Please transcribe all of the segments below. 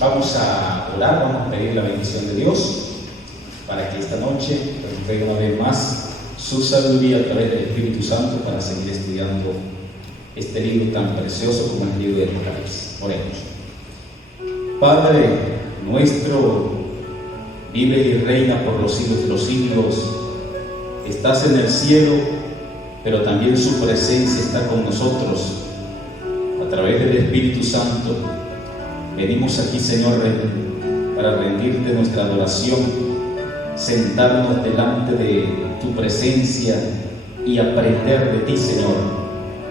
Vamos a orar, vamos a pedir la bendición de Dios para que esta noche nos traiga una vez más su sabiduría a través del Espíritu Santo para seguir estudiando este libro tan precioso como el libro de Apocalipsis. Oremos. Padre nuestro, vive y reina por los siglos de los siglos. Estás en el cielo, pero también su presencia está con nosotros a través del Espíritu Santo. Venimos aquí, Señor, para rendirte nuestra adoración, sentarnos delante de tu presencia y aprender de ti, Señor,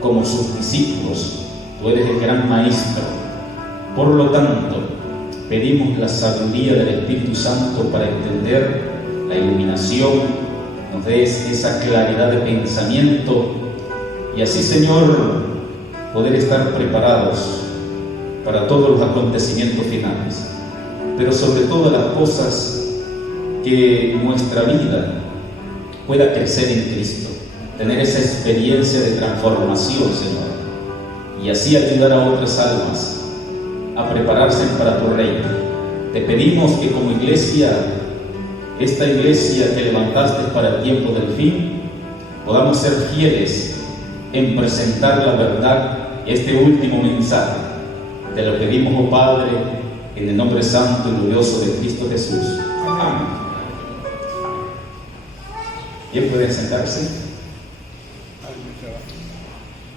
como sus discípulos. Tú eres el gran maestro. Por lo tanto, pedimos la sabiduría del Espíritu Santo para entender la iluminación, nos des esa claridad de pensamiento y así, Señor, poder estar preparados para todos los acontecimientos finales, pero sobre todo las cosas que nuestra vida pueda crecer en Cristo, tener esa experiencia de transformación, Señor, y así ayudar a otras almas a prepararse para tu reino. Te pedimos que como iglesia, esta iglesia que levantaste para el tiempo del fin, podamos ser fieles en presentar la verdad, este último mensaje. Te lo pedimos, oh Padre, en el nombre santo y glorioso de Cristo Jesús. Amén. Bien, pueden sentarse.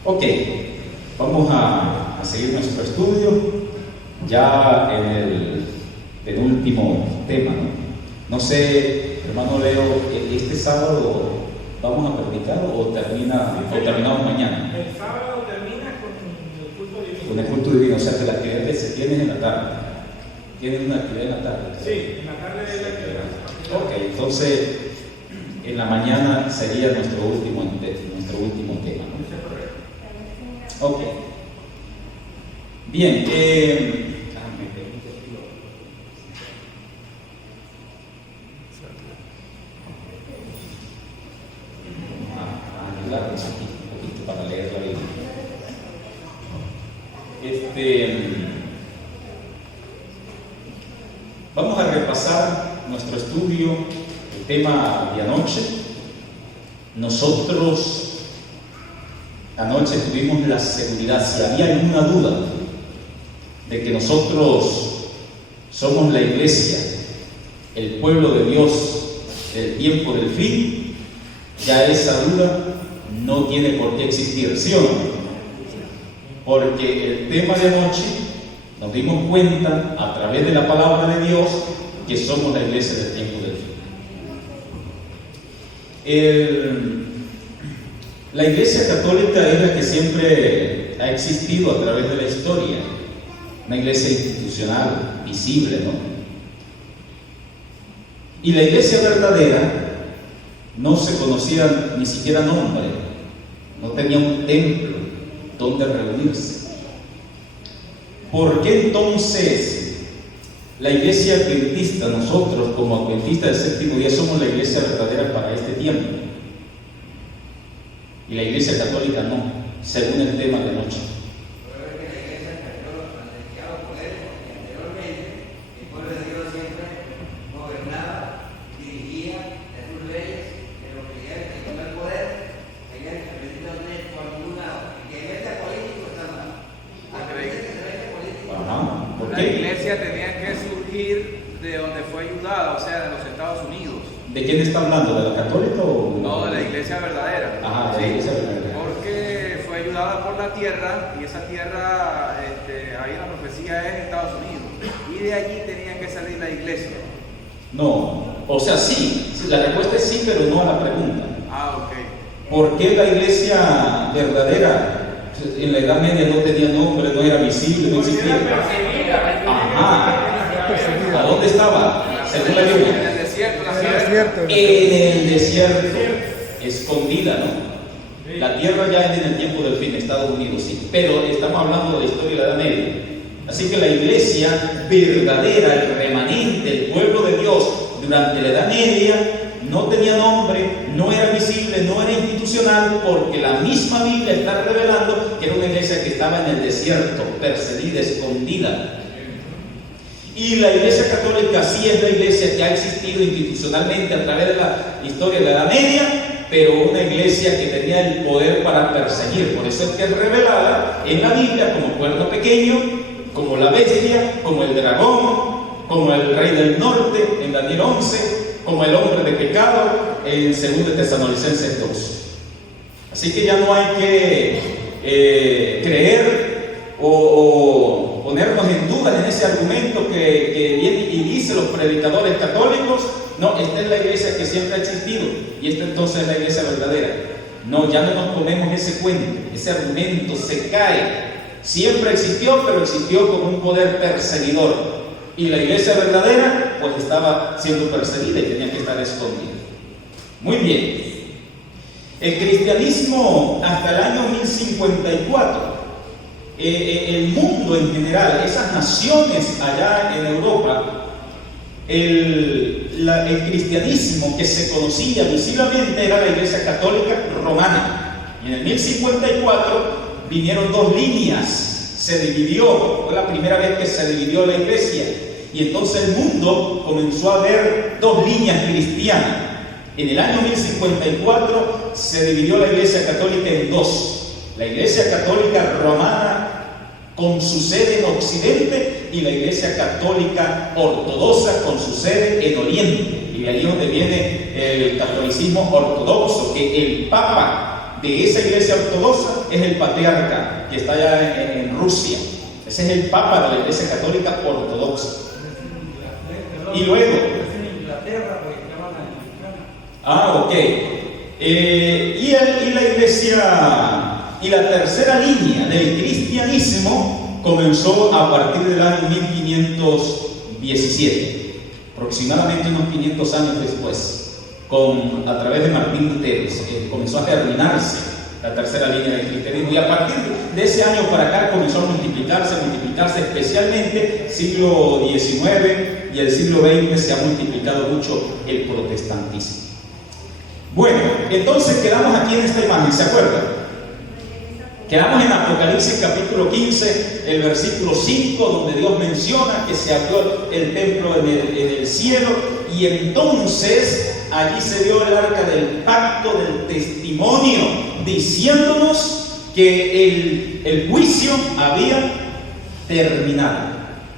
Ok, vamos a seguir nuestro estudio ya en el penúltimo tema, ¿no? No sé, hermano Leo, este sábado vamos a predicar o terminamos mañana. El sábado termina con el culto divino. Con el culto divino, o sea que la actividad que se tiene en la tarde. ¿Tienen una actividad en la tarde? Sí, en la tarde es la actividad. Ok, entonces en la mañana sería nuestro último tema, ¿no? Ok. Bien, ayudarnos aquí un poquito para leer la Biblia. Vamos a repasar nuestro estudio, el tema de anoche. Nosotros anoche tuvimos la seguridad, si había alguna duda de que nosotros somos la iglesia, el pueblo de Dios del tiempo del fin, ya esa duda no tiene por qué existir, ¿sí o no? Porque el tema de anoche nos dimos cuenta a través de la palabra de Dios que somos la iglesia del tiempo del fin. La iglesia católica es la que siempre ha existido a través de la historia, una iglesia institucional, visible, ¿no? Y la iglesia verdadera no se conocía ni siquiera nombre, no tenía un templo donde reunirse. ¿Por qué entonces la iglesia adventista, nosotros como adventistas del séptimo día, somos la iglesia verdadera para este tiempo? Y la iglesia católica no, según el tema de noche. ¿De quién está hablando? ¿De la católica o...? No, de la iglesia verdadera. Ajá, de la iglesia verdadera. Porque fue ayudada por la tierra y esa tierra, ahí la profecía es Estados Unidos. Y de allí tenía que salir la iglesia. No, o sea, sí, la respuesta es sí, pero no a la pregunta. Ah, ok. ¿Por qué la iglesia verdadera en la Edad Media no tenía nombre, no era visible, no existía? Ajá. ¿A dónde estaba? Según la Biblia. En el desierto, En el desierto, escondida, ¿no? La tierra ya es en el tiempo del fin, Estados Unidos, sí, pero estamos hablando de la historia de la Edad Media. Así que la iglesia verdadera, el remanente, el pueblo de Dios durante la Edad Media no tenía nombre, no era visible, no era institucional, porque la misma Biblia está revelando que era una iglesia que estaba en el desierto, perseguida, escondida. Y la Iglesia Católica sí es la iglesia que ha existido institucionalmente a través de la historia de la Edad Media, pero una iglesia que tenía el poder para perseguir. Por eso es que es revelada en la Biblia como cuerno pequeño, como la bestia, como el dragón, como el rey del norte en Daniel 11, como el hombre de pecado en 2 Tesalonicenses 2. Así que ya no hay que creer o ponernos en duda en ese argumento que viene y dice los predicadores católicos. No, esta es la iglesia que siempre ha existido y esta entonces es la iglesia verdadera. No, ya no nos comemos ese cuento, ese argumento se cae. Siempre existió, pero existió con un poder perseguidor. Y la iglesia verdadera, pues estaba siendo perseguida y tenía que estar escondida. Muy bien. El cristianismo hasta el año 1054, el mundo en general, esas naciones allá en Europa, el cristianismo que se conocía visiblemente era la Iglesia Católica Romana. Y en el 1054 vinieron dos líneas, se dividió, fue la primera vez que se dividió la iglesia, y entonces el mundo comenzó a ver dos líneas cristianas. En el año 1054 se dividió la Iglesia Católica en dos: la Iglesia Católica Romana con su sede en Occidente y la Iglesia Católica Ortodoxa con su sede en Oriente. Y ahí es donde viene el catolicismo ortodoxo, que el Papa de esa Iglesia Ortodoxa es el patriarca que está allá en Rusia. Ese es el Papa de la Iglesia Católica Ortodoxa. Y luego ok. Y la iglesia, y la tercera línea del cristianismo comenzó a partir del año 1517, aproximadamente unos 500 años después, a través de Martín Lutero. Comenzó a germinarse la tercera línea del cristianismo, y a partir de ese año para acá comenzó a multiplicarse, especialmente siglo XIX y el siglo XX se ha multiplicado mucho el protestantismo. Bueno, entonces quedamos aquí en esta imagen, ¿se acuerdan? Quedamos en Apocalipsis capítulo 15, el versículo 5, donde Dios menciona que se abrió el templo en el cielo, y entonces allí se vio el arca del pacto, del testimonio, diciéndonos que el juicio había terminado,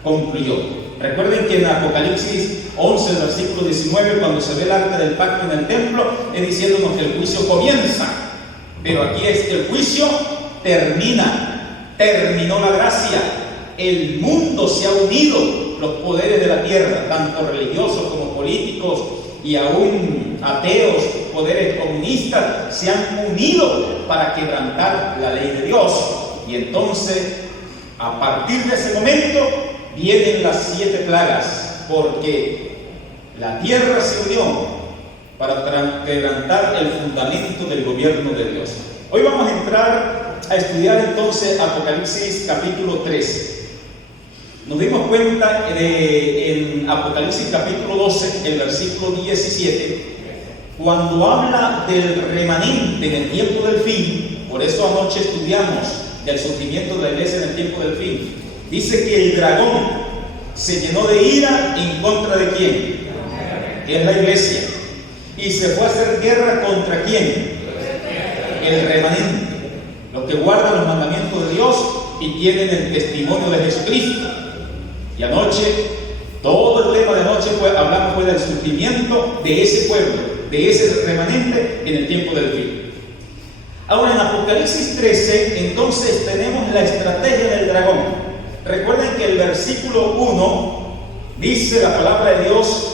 concluyó. Recuerden que en Apocalipsis 11, versículo 19, cuando se ve el arca del pacto en el templo, es diciéndonos que el juicio comienza, pero aquí es que el juicio terminó la gracia, el mundo se ha unido, los poderes de la tierra, tanto religiosos como políticos y aún ateos, poderes comunistas, se han unido para quebrantar la ley de Dios. Y entonces, a partir de ese momento, vienen las 7 plagas, porque la tierra se unió para quebrantar el fundamento del gobierno de Dios. Hoy vamos a entrar a estudiar entonces Apocalipsis capítulo 13. Nos dimos cuenta en Apocalipsis capítulo 12, el versículo 17, cuando habla del remanente en el tiempo del fin. Por eso anoche estudiamos del sufrimiento de la iglesia en el tiempo del fin. Dice que el dragón se llenó de ira en contra de quién, que es la iglesia, y se fue a hacer guerra contra quién, el remanente, los que guardan los mandamientos de Dios y tienen el testimonio de Jesucristo. Y anoche, todo el tema de anoche hablamos del sufrimiento de ese pueblo, de ese remanente en el tiempo del fin. Ahora en Apocalipsis 13, entonces tenemos la estrategia del dragón. Recuerden que el versículo 1 dice la palabra de Dios,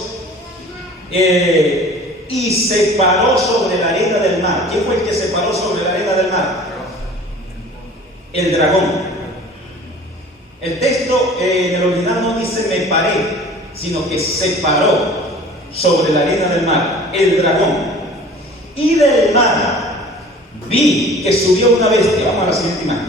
y se paró sobre la arena del mar. ¿Quién fue el que se paró sobre la arena del mar? El dragón. El texto en el original no dice me paré, sino que se paró sobre la arena del mar, el dragón. Y del mar vi que subía una bestia. Vamos a la siguiente imagen.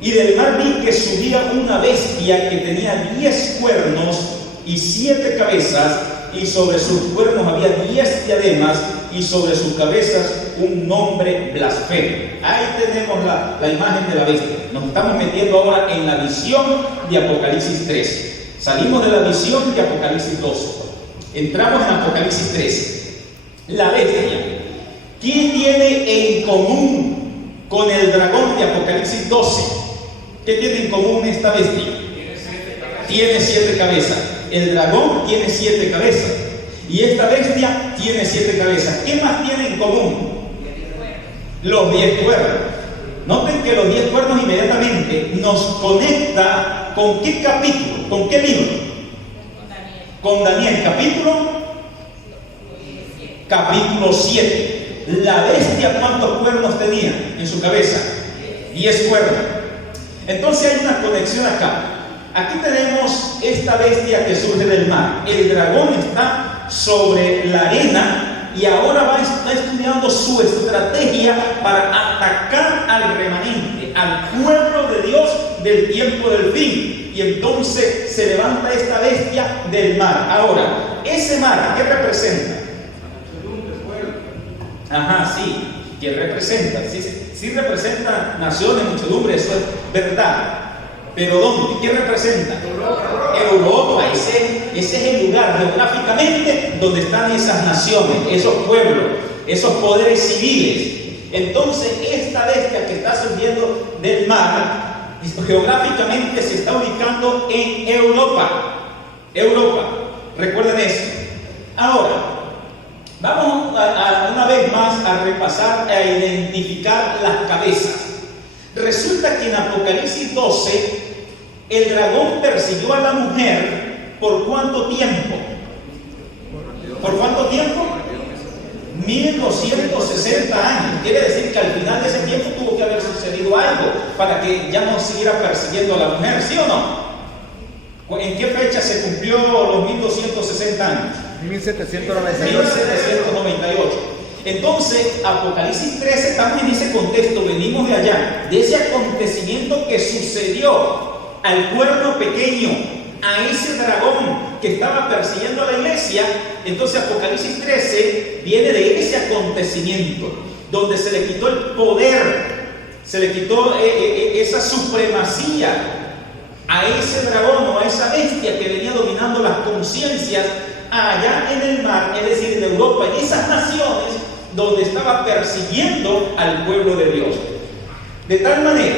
Y del mar vi que subía una bestia que tenía 10 cuernos y 7 cabezas, y sobre sus cuernos había 10 diademas, y sobre sus cabezas un nombre blasfemo. Ahí tenemos la imagen de la bestia. Nos estamos metiendo ahora en la visión de Apocalipsis 13. Salimos de la visión de Apocalipsis 12. Entramos en Apocalipsis 13. La bestia. ¿Qué tiene en común con el dragón de Apocalipsis 12? ¿Qué tiene en común esta bestia? Tiene 7 cabezas. El dragón tiene 7 cabezas. Y esta bestia tiene 7 cabezas. ¿Qué más tiene en común? Los 10 cuernos. Noten que los 10 cuernos inmediatamente nos conecta con qué capítulo, con qué libro. Con Daniel, capítulo 7. La bestia, ¿cuántos cuernos tenía en su cabeza? 10 cuernos. Entonces hay una conexión acá. Aquí tenemos esta bestia que surge del mar. El dragón está sobre la arena y ahora está estudiando su estrategia para atacar al remanente, al pueblo de Dios del tiempo del fin. Y entonces se levanta esta bestia del mar. Ahora, ese mar, ¿qué representa? Ajá, sí, ¿qué representa? Sí representa naciones, muchedumbre, eso es verdad. ¿Pero dónde? ¿Qué representa? Europa. Ese es el lugar geográficamente donde están esas naciones, esos pueblos, esos poderes civiles. Entonces, esta bestia que está surgiendo del mar, geográficamente se está ubicando en Europa. Recuerden eso. Ahora, vamos una vez más a repasar, a identificar las cabezas. Resulta que en Apocalipsis 12, el dragón persiguió a la mujer ¿por cuánto tiempo? ¿Por cuánto tiempo? 1260 años. Quiere decir que al final de ese tiempo tuvo que haber sucedido algo para que ya no siguiera persiguiendo a la mujer, ¿sí o no? ¿En qué fecha se cumplió los 1260 años? 1798. Entonces, Apocalipsis 13, estamos en ese contexto, venimos de allá, de ese acontecimiento que sucedió al cuerno pequeño, a ese dragón que estaba persiguiendo a la iglesia. Entonces, Apocalipsis 13 viene de ese acontecimiento, donde se le quitó el poder, se le quitó esa supremacía a ese dragón o a esa bestia que venía dominando las conciencias allá en el mar, es decir, en Europa, en esas naciones donde estaba persiguiendo al pueblo de Dios. De tal manera,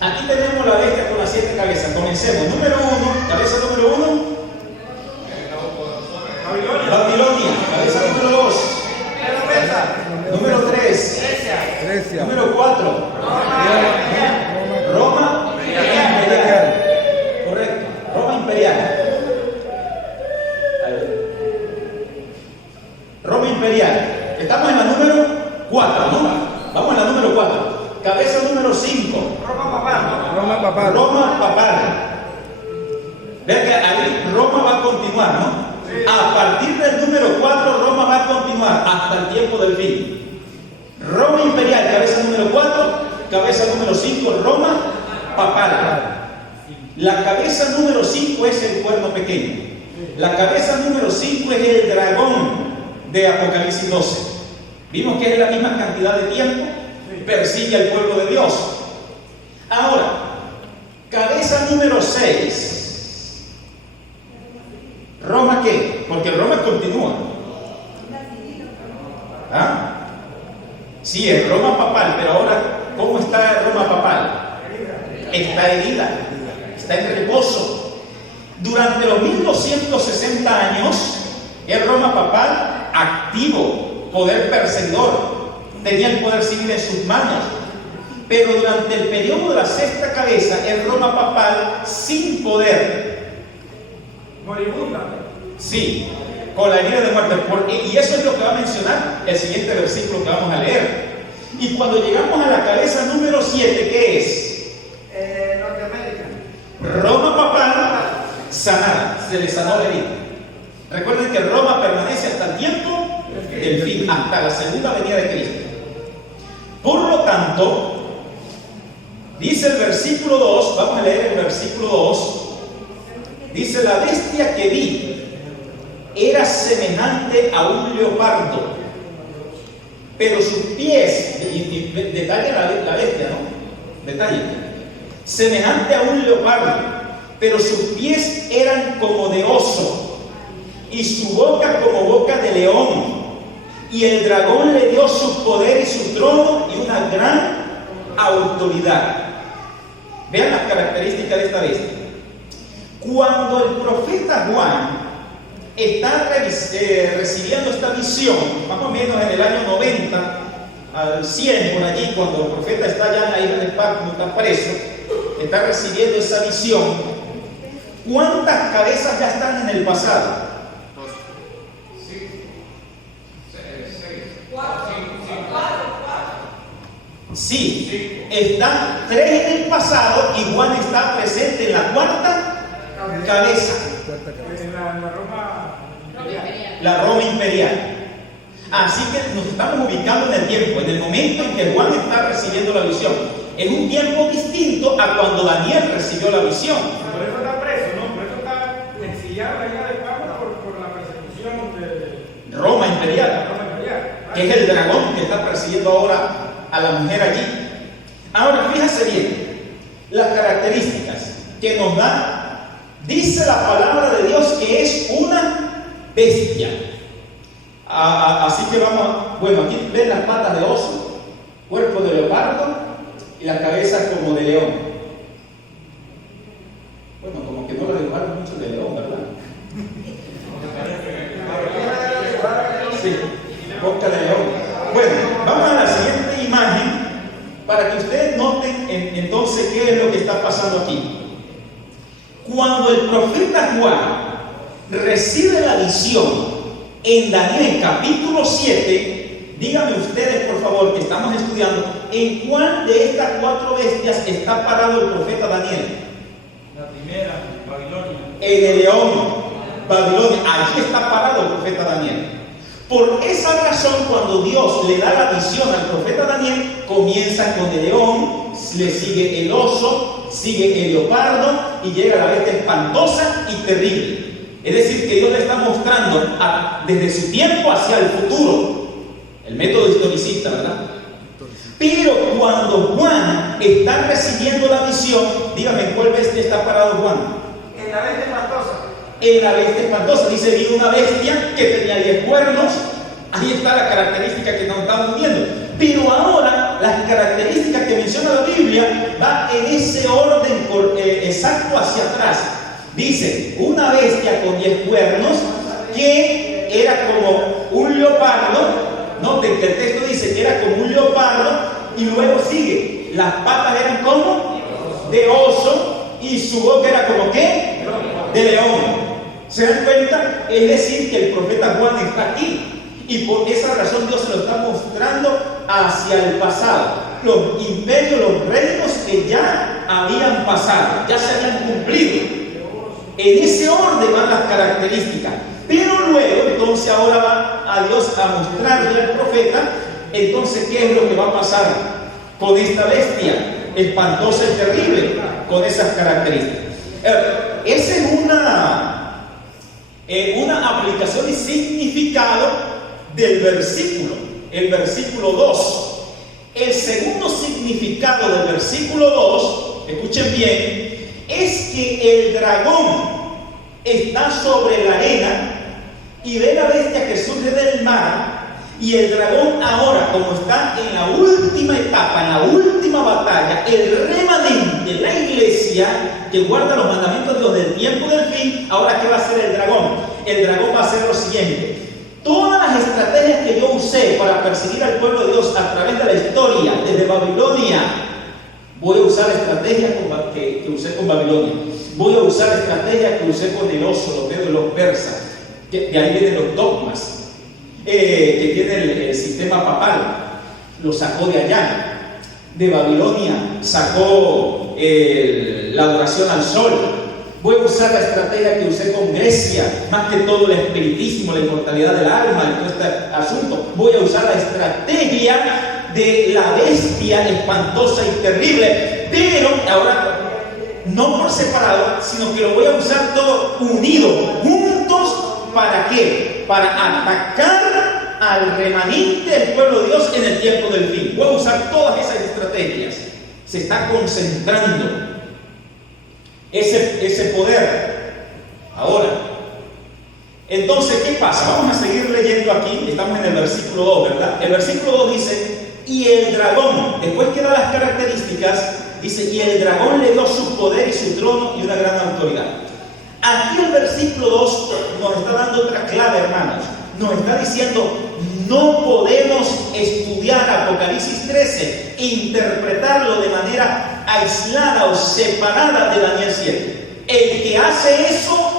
aquí tenemos la bestia con las 7 cabezas. Comencemos. Número 1, cabeza número 1, Babilonia. Cabeza número 2, número 3, número 4, Roma imperial. Correcto, Roma imperial. Roma imperial. Estamos en la número 4, ¿no? Vamos a la número 4. Cabeza número 5. Roma papal. Vean que ahí Roma va a continuar, ¿no? A partir del número 4, Roma va a continuar hasta el tiempo del fin. Roma imperial, cabeza número 4. Cabeza número 5, Roma papal. La cabeza número 5 es el cuerno pequeño. La cabeza número 5 es el dragón de Apocalipsis 12. Vimos que es la misma cantidad de tiempo, persigue al pueblo de Dios. Ahora, cabeza número 6. ¿Roma qué? Porque Roma continúa. ¿Ah? Sí, es Roma papal, pero ahora, ¿cómo está Roma papal? Está herida, está en reposo. Durante los 1260 años, es Roma papal activo, poder perseguidor, tenía el poder civil en sus manos. Pero durante el periodo de la 6ª cabeza, es Roma papal sin poder. Moribunda. Sí, con la herida de muerte. Y eso es lo que va a mencionar el siguiente versículo que vamos a leer. Y cuando llegamos a la cabeza número 7, ¿qué es? Norteamérica. Roma papal sanada, se le sanó la herida. Recuerden que Roma permanece hasta el tiempo del fin, hasta la segunda venida de Cristo. Por lo tanto, dice el versículo 2, vamos a leer el versículo 2, dice: la bestia que vi era semejante a un leopardo, pero sus pies, y detalle la bestia, ¿no? Detalle, semejante a un leopardo, pero sus pies eran como de oso, y su boca como boca de león. Y el dragón le dio su poder y su trono y una gran autoridad. Vean las características de esta bestia. Cuando el profeta Juan está recibiendo esta visión, más o menos en el año 90 al 100, por allí, cuando el profeta está ya en la isla de Patmos, está preso, está recibiendo esa visión, ¿cuántas cabezas ya están en el pasado? Sí, están 3 en el pasado y Juan está presente en la cuarta cabeza. La Roma imperial. Así que nos estamos ubicando en el tiempo, en el momento en que Juan está recibiendo la visión. Es un tiempo distinto a cuando Daniel recibió la visión. Por eso está preso, ¿no? Por eso está exiliado allá de Pablo por la persecución de Roma imperial, que es el dragón que está persiguiendo ahora a la mujer allí. Ahora fíjese bien las características que nos da. Dice la palabra de Dios que es una bestia. Así que vamos, bueno, aquí ven las patas de oso, cuerpo de leopardo y la cabeza como de león. Bueno, como que no le dejaron mucho de león, ¿verdad? Sí, boca de león. Bueno, vamos a la siguiente imagen para que ustedes noten entonces qué es lo que está pasando aquí. Cuando el profeta Juan recibe la visión en Daniel capítulo 7, díganme ustedes por favor que estamos estudiando, ¿en cuál de estas 4 bestias está parado el profeta Daniel? La primera, Babilonia. En el león, Babilonia, allí está parado el profeta Daniel. Por esa razón, cuando Dios le da la visión al profeta Daniel, comienza con el león, le sigue el oso, sigue el leopardo y llega la bestia espantosa y terrible. Es decir, que Dios le está mostrando desde su tiempo hacia el futuro. El método historicista, ¿verdad? Pero cuando Juan está recibiendo la visión, dígame, ¿cuál bestia está parado Juan? En la bestia espantosa. En la bestia espantosa. Dice, vi una bestia que tenía 10 cuernos. Ahí está la característica que nos estamos viendo. Pero ahora, las características que menciona la Biblia va en ese orden exacto hacia atrás. Dice, una bestia con 10 cuernos que era como un leopardo. Noten que el texto dice que era como un leopardo y luego sigue, las patas eran como de oso y su boca era como ¿qué? De león. ¿Se dan cuenta? Es decir, que el profeta Juan está aquí y por esa razón Dios se lo está mostrando hacia el pasado. Los imperios, los reinos que ya habían pasado, ya se habían cumplido. En ese orden van las características. Pero luego, entonces ahora va a Dios a mostrarle al profeta, entonces, ¿qué es lo que va a pasar con esta bestia espantosa y terrible, con esas características? Esa es una aplicación y significado del versículo, el versículo 2. El segundo significado del versículo 2, escuchen bien, es que el dragón está sobre la arena y ve la bestia que surge del mar, y el dragón ahora, como está en la última etapa, en la última batalla, el remanente, la iglesia que guarda los mandamientos de Dios del tiempo del fin, ahora ¿qué va a hacer el dragón? El dragón va a hacer lo siguiente: todas las estrategias que yo usé para perseguir al pueblo de Dios a través de la historia, desde Babilonia, voy a usar estrategias que usé con Babilonia. Voy a usar estrategias que usé con el oso, los medios de los persas. De ahí vienen los dogmas que tiene el sistema papal. Lo sacó de allá. De Babilonia sacó la adoración al sol. Voy a usar la estrategia que usé con Grecia, más que todo el espiritismo, la inmortalidad del alma y todo este asunto. Voy a usar la estrategia de la bestia espantosa y terrible, pero ahora no por separado, sino que lo voy a usar todo unido, juntos. ¿Para qué? Para atacar al remanente del pueblo de Dios en el tiempo del fin. Voy a usar todas esas estrategias. Se está concentrando. ese poder. Ahora, entonces, ¿qué pasa? Vamos a seguir leyendo aquí. Estamos en el versículo 2, ¿verdad? El versículo 2 dice: y el dragón, después que da las características, dice: y el dragón le dio su poder y su trono y una gran autoridad. Aquí el versículo 2 nos está dando otra clave, hermanos. Nos está diciendo: no podemos estudiar Apocalipsis 13 e interpretarlo de manera aislada o separada de Daniel 7. El que hace eso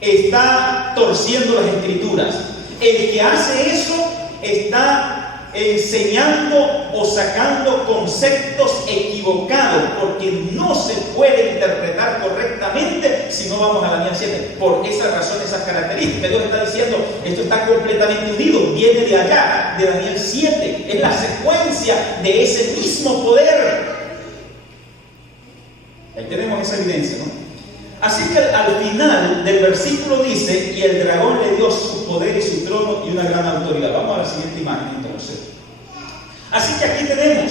está torciendo las escrituras. El que hace eso está enseñando o sacando conceptos equivocados, porque no se puede interpretar correctamente si no vamos a Daniel 7. Por esa razón, esas características, Dios está diciendo: esto está completamente unido, viene de allá, de Daniel 7, es la secuencia de ese mismo poder. Ahí tenemos esa evidencia, ¿no? Así que al final del versículo dice: y el dragón le dio su poder y su trono y una gran autoridad. Vamos a la siguiente imagen entonces. Así que aquí tenemos,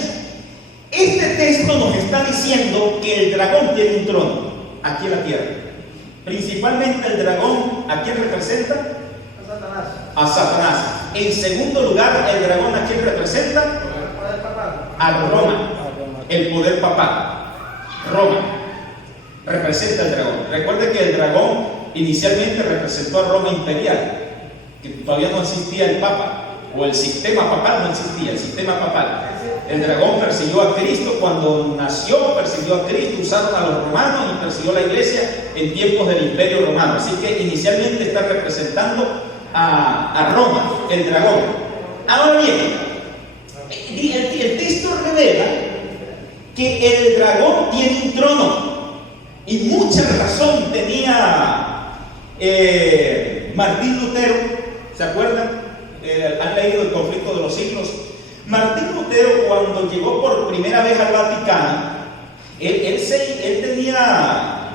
este texto nos está diciendo que el dragón tiene un trono aquí en la tierra. Principalmente el dragón, ¿a quién representa? A Satanás. A Satanás. En segundo lugar, el dragón, ¿a quién representa? El poder papal. A Roma. El poder papal. Roma representa el dragón. Recuerde que el dragón inicialmente representó a Roma imperial, que todavía no existía el papa, o el sistema papal no existía, el sistema papal. El dragón persiguió a Cristo cuando nació, persiguió a Cristo, usaron a los romanos y persiguió a la iglesia en tiempos del imperio romano. Así que inicialmente está representando a Roma, el dragón. Ahora bien, el texto revela que el dragón tiene un trono. Y mucha razón tenía Martín Lutero. ¿Se acuerdan? ¿Han leído El conflicto de los siglos? Martín Lutero, cuando llegó por primera vez al Vaticano, él tenía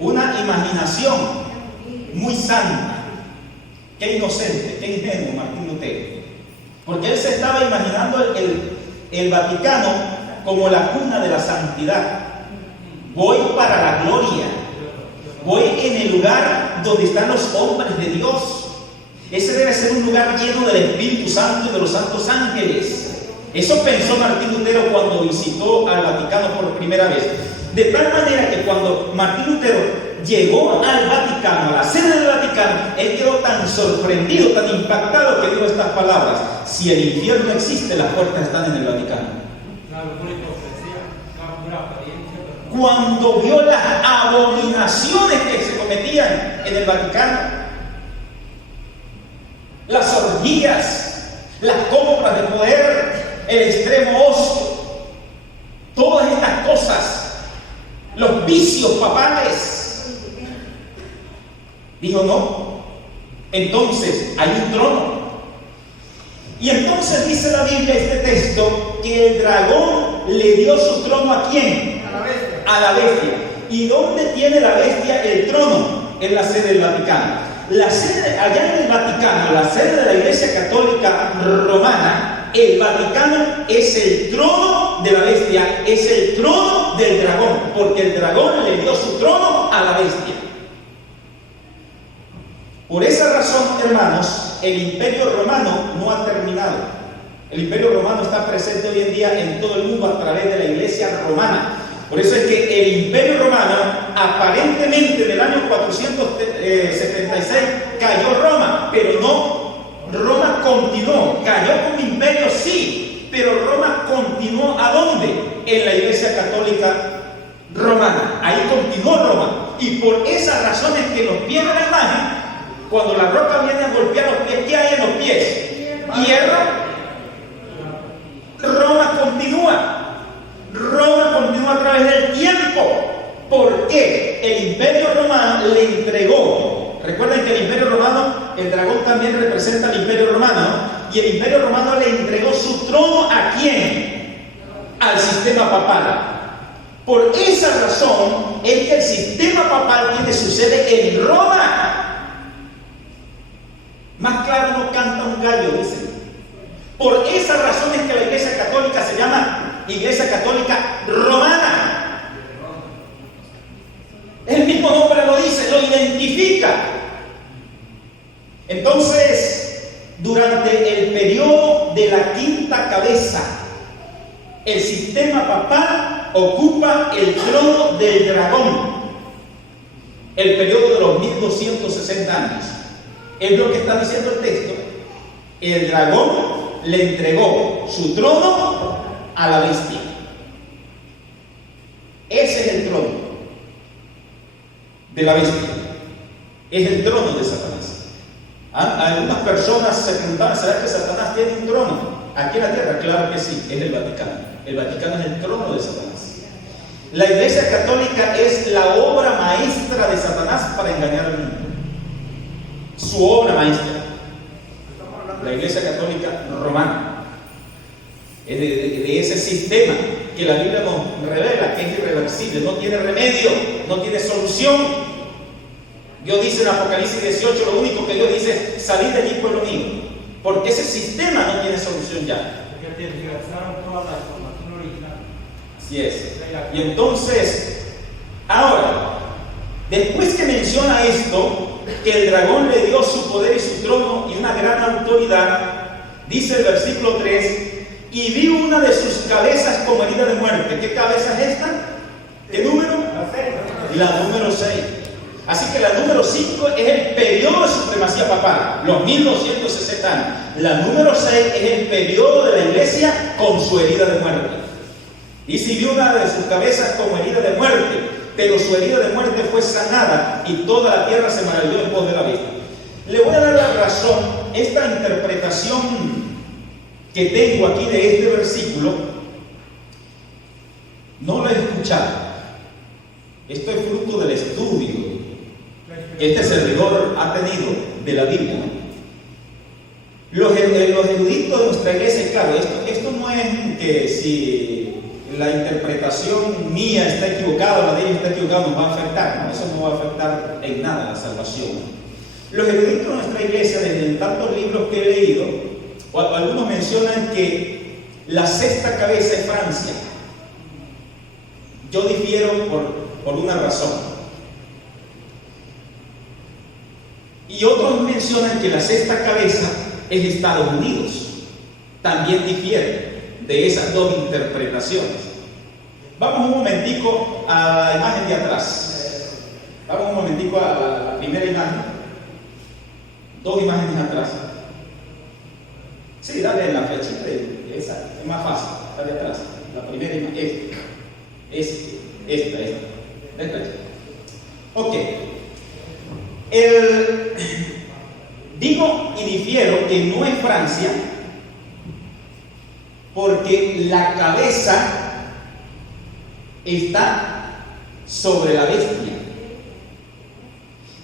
una imaginación muy santa. Qué inocente, qué ingenuo Martín Lutero. Porque él se estaba imaginando el Vaticano como la cuna de la santidad. Voy para la gloria. Voy en el lugar donde están los hombres de Dios. Ese debe ser un lugar lleno del Espíritu Santo y de los santos ángeles. Eso pensó Martín Lutero cuando visitó al Vaticano por primera vez. De tal manera que cuando Martín Lutero llegó al Vaticano, a la sede del Vaticano, él quedó tan sorprendido, tan impactado, que dijo estas palabras: si el infierno existe, las puertas están en el Vaticano. Cuando vio las abominaciones que se cometían en el Vaticano, las orgías, las compras de poder, el extremo ocio, todas estas cosas, los vicios papales, dijo: no, entonces hay un trono. Y entonces dice la Biblia, este texto, que el dragón le dio su trono ¿a quién? A la bestia. ¿Y dónde tiene la bestia el trono? En la sede del Vaticano. La sede, allá en el Vaticano, la sede de la Iglesia Católica Romana, el Vaticano es el trono de la bestia, es el trono del dragón, porque el dragón le dio su trono a la bestia. Por esa razón, hermanos, el Imperio Romano no ha terminado. El Imperio Romano está presente hoy en día en todo el mundo a través de la Iglesia Romana. Por eso es que el Imperio Romano, aparentemente en el año 476, cayó Roma, pero no, Roma continuó. Cayó como imperio, sí, pero Roma continuó. ¿A dónde? En la Iglesia Católica Romana. Ahí continuó Roma. Y por esas razones que nos viene la imagen, cuando la roca viene a golpear los pies, ¿qué hay en los pies? Hierro. Roma continúa. Roma continúa a través del tiempo. ¿Por qué? El Imperio Romano le entregó. Recuerden que el Imperio Romano, el dragón también representa al Imperio Romano, ¿no? Y el Imperio Romano le entregó su trono ¿a quién? Al sistema papal. Por esa razón es que el sistema papal tiene su sede en Roma. Más claro no canta un gallo, dicen. Por esa razón es que la Iglesia Católica se llama Iglesia Católica Romana. significa. Entonces, durante el periodo de la quinta cabeza, el sistema papal ocupa el trono del dragón. El periodo de los 1260 años. Es lo que está diciendo el texto. El dragón le entregó su trono a la bestia. Ese es el trono de la bestia. Es el trono de Satanás. Algunas personas se preguntaban, ¿será que Satanás tiene un trono aquí en la tierra? Claro que sí, es el Vaticano. El Vaticano es el trono de Satanás. La Iglesia Católica es la obra maestra de Satanás para engañar al mundo. Su obra maestra. La Iglesia Católica Romana. Es de ese sistema que la Biblia nos revela que es irreversible, no tiene remedio, no tiene solución. Dios dice en Apocalipsis 18, lo único que Dios dice, salid de allí, pueblo mío, porque ese sistema no tiene solución ya. Porque tergiversaron toda la información original. Así es. Y entonces, ahora, después que menciona esto, que el dragón le dio su poder y su trono y una gran autoridad, dice el versículo 3, y vi una de sus cabezas como herida de muerte. ¿Qué cabeza es esta? ¿Qué número? La número 6. Así que la número 5 es el periodo de supremacía papal, los 1260 años. La número 6 es el periodo de la iglesia con su herida de muerte. Y si vio una de sus cabezas como herida de muerte, pero su herida de muerte fue sanada y toda la tierra se maravilló en pos de la bestia. Le voy a dar la razón. Esta interpretación que tengo aquí de este versículo no la he escuchado. Esto es fruto del estudio que este servidor ha tenido de la Biblia. Los eruditos de nuestra iglesia, claro, esto no es que si la interpretación mía está equivocada, la de ellos está equivocada, nos va a afectar. No, eso no va a afectar en nada la salvación. Los eruditos de nuestra iglesia, desde tantos libros que he leído, algunos mencionan que la sexta cabeza es Francia. Yo difiero por una razón. Y otros mencionan que la sexta cabeza es Estados Unidos. También difiere de esas dos interpretaciones. Vamos un momentico a la imagen de atrás. Vamos un momentico a la primera imagen. Dos imágenes atrás. Sí, dale la flechita, esa es más fácil. Dale atrás. La primera imagen, esta. Ok. Digo y difiero que no es Francia, porque la cabeza está sobre la bestia.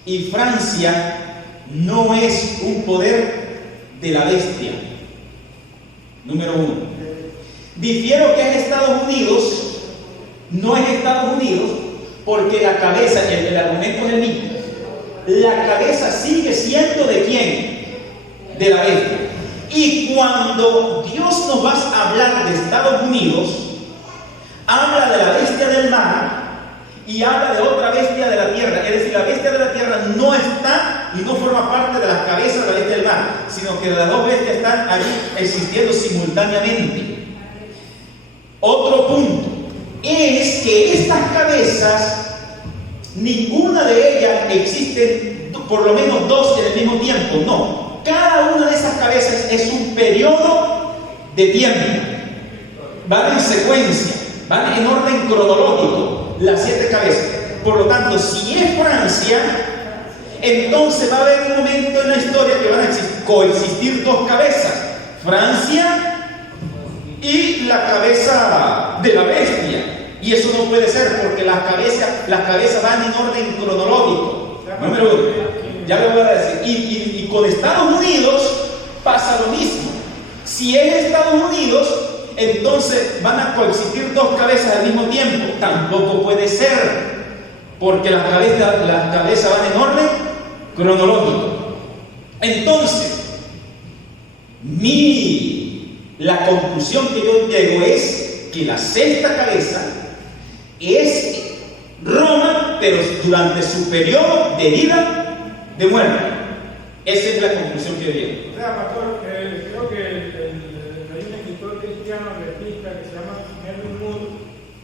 Y Francia no es un poder de la bestia. Número 1. Difiero que es Estados Unidos, no es Estados Unidos, porque la cabeza, el argumento es el mismo. La cabeza sigue siendo ¿de quién? De la bestia. Y cuando Dios nos va a hablar de Estados Unidos, habla de la bestia del mar y habla de otra bestia de la tierra. Es decir, la bestia de la tierra no está y no forma parte de las cabezas de la bestia del mar, sino que las dos bestias están allí existiendo simultáneamente. Otro punto es que estas cabezas, ninguna de ellas existen por lo menos dos en el mismo tiempo. No, cada una de esas cabezas es un periodo de tiempo. Van en secuencia, van en orden cronológico, las 7 cabezas. Por lo tanto, si es Francia, entonces va a haber un momento en la historia que van a coexistir dos cabezas: Francia y la cabeza de la bestia. Y eso no puede ser, porque las cabezas van en orden cronológico. Número 1, ya lo voy a decir. Y con Estados Unidos pasa lo mismo. Si es Estados Unidos, entonces van a coexistir dos cabezas al mismo tiempo. Tampoco puede ser, porque las cabezas van en orden cronológico. Entonces, la conclusión que yo llego es que la sexta cabeza es Roma, pero durante su periodo de vida de muerte. Esa es la conclusión que llego. O sea, pastor, creo que hay un escritor cristiano adventista que se llama Henry Moore.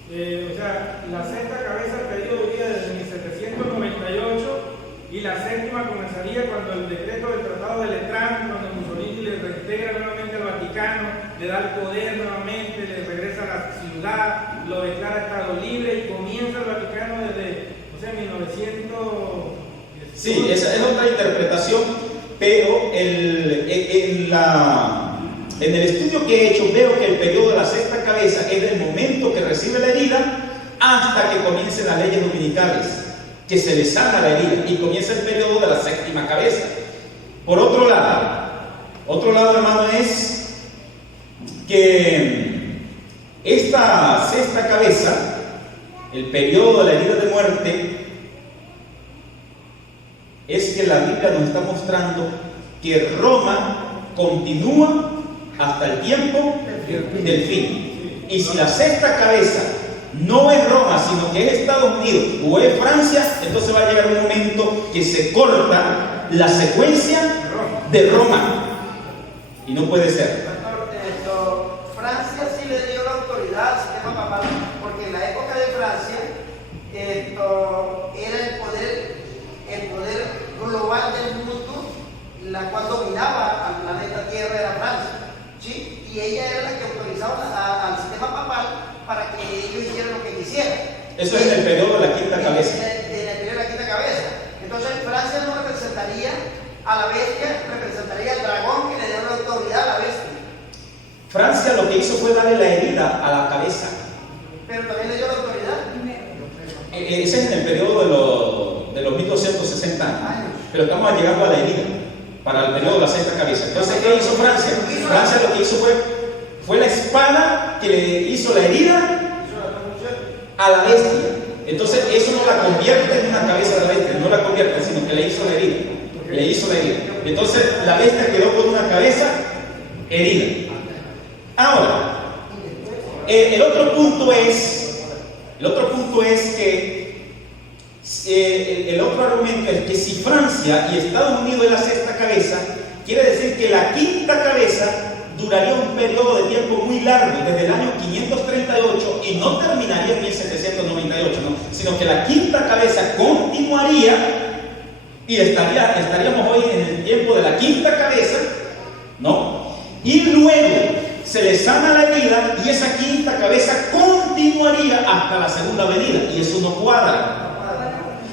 O sea, la sexta cabeza ha pedido vida desde 1798 y la séptima comenzaría cuando el decreto del Tratado de Letrán, cuando Mussolini le reintegra nuevamente al Vaticano, le da el poder nuevamente, le regresa a la ciudad, lo declara Estado libre y comienza el Vaticano desde, 1900. Sí, esa es otra interpretación, pero en el estudio que he hecho veo que el periodo de la sexta cabeza es del momento que recibe la herida hasta que comiencen las leyes dominicales, que se le sana la herida y comienza el periodo de la séptima cabeza. Por otro lado, hermano, es que esta sexta cabeza, el periodo de la herida de muerte, es que la Biblia nos está mostrando que Roma continúa hasta el tiempo del fin. Y si la sexta cabeza no es Roma, sino que es Estados Unidos o es Francia, entonces va a llegar un momento que se corta la secuencia de Roma. Y no puede ser. Francia sí le dio la autoridad al sistema papal, porque en la época de Francia era el poder global del mundo, la cual dominaba al planeta Tierra era Francia, ¿sí? Y ella era la que autorizaba al sistema papal para que ellos hicieran lo que quisieran. Eso es en el periodo de la quinta cabeza. En el periodo de la quinta cabeza. Entonces Francia no representaría a la bestia, representaría al dragón que le dio la autoridad a la bestia. Francia lo que hizo fue darle la herida a la cabeza. Pero también le dio la autoridad. Ese es en el periodo de los 1260 años. Pero estamos llegando a la herida para el periodo de la sexta cabeza. Entonces, ¿qué hizo Francia? Francia lo que hizo fue la espada que le hizo la herida a la bestia. Entonces, eso no la convierte en una cabeza de la bestia, no la convierte, sino que le hizo la herida. Le hizo la herida. Entonces, la bestia quedó con una cabeza herida. Ahora, el otro punto es que el otro argumento es que si Francia y Estados Unidos es la sexta cabeza, quiere decir que la quinta cabeza duraría un periodo de tiempo muy largo, desde el año 538, y no terminaría en 1798, ¿no? Sino que la quinta cabeza continuaría y estaríamos hoy en el tiempo de la quinta cabeza, ¿no? Y luego se le sana la herida y esa quinta cabeza continuaría hasta la segunda venida, y eso no cuadra.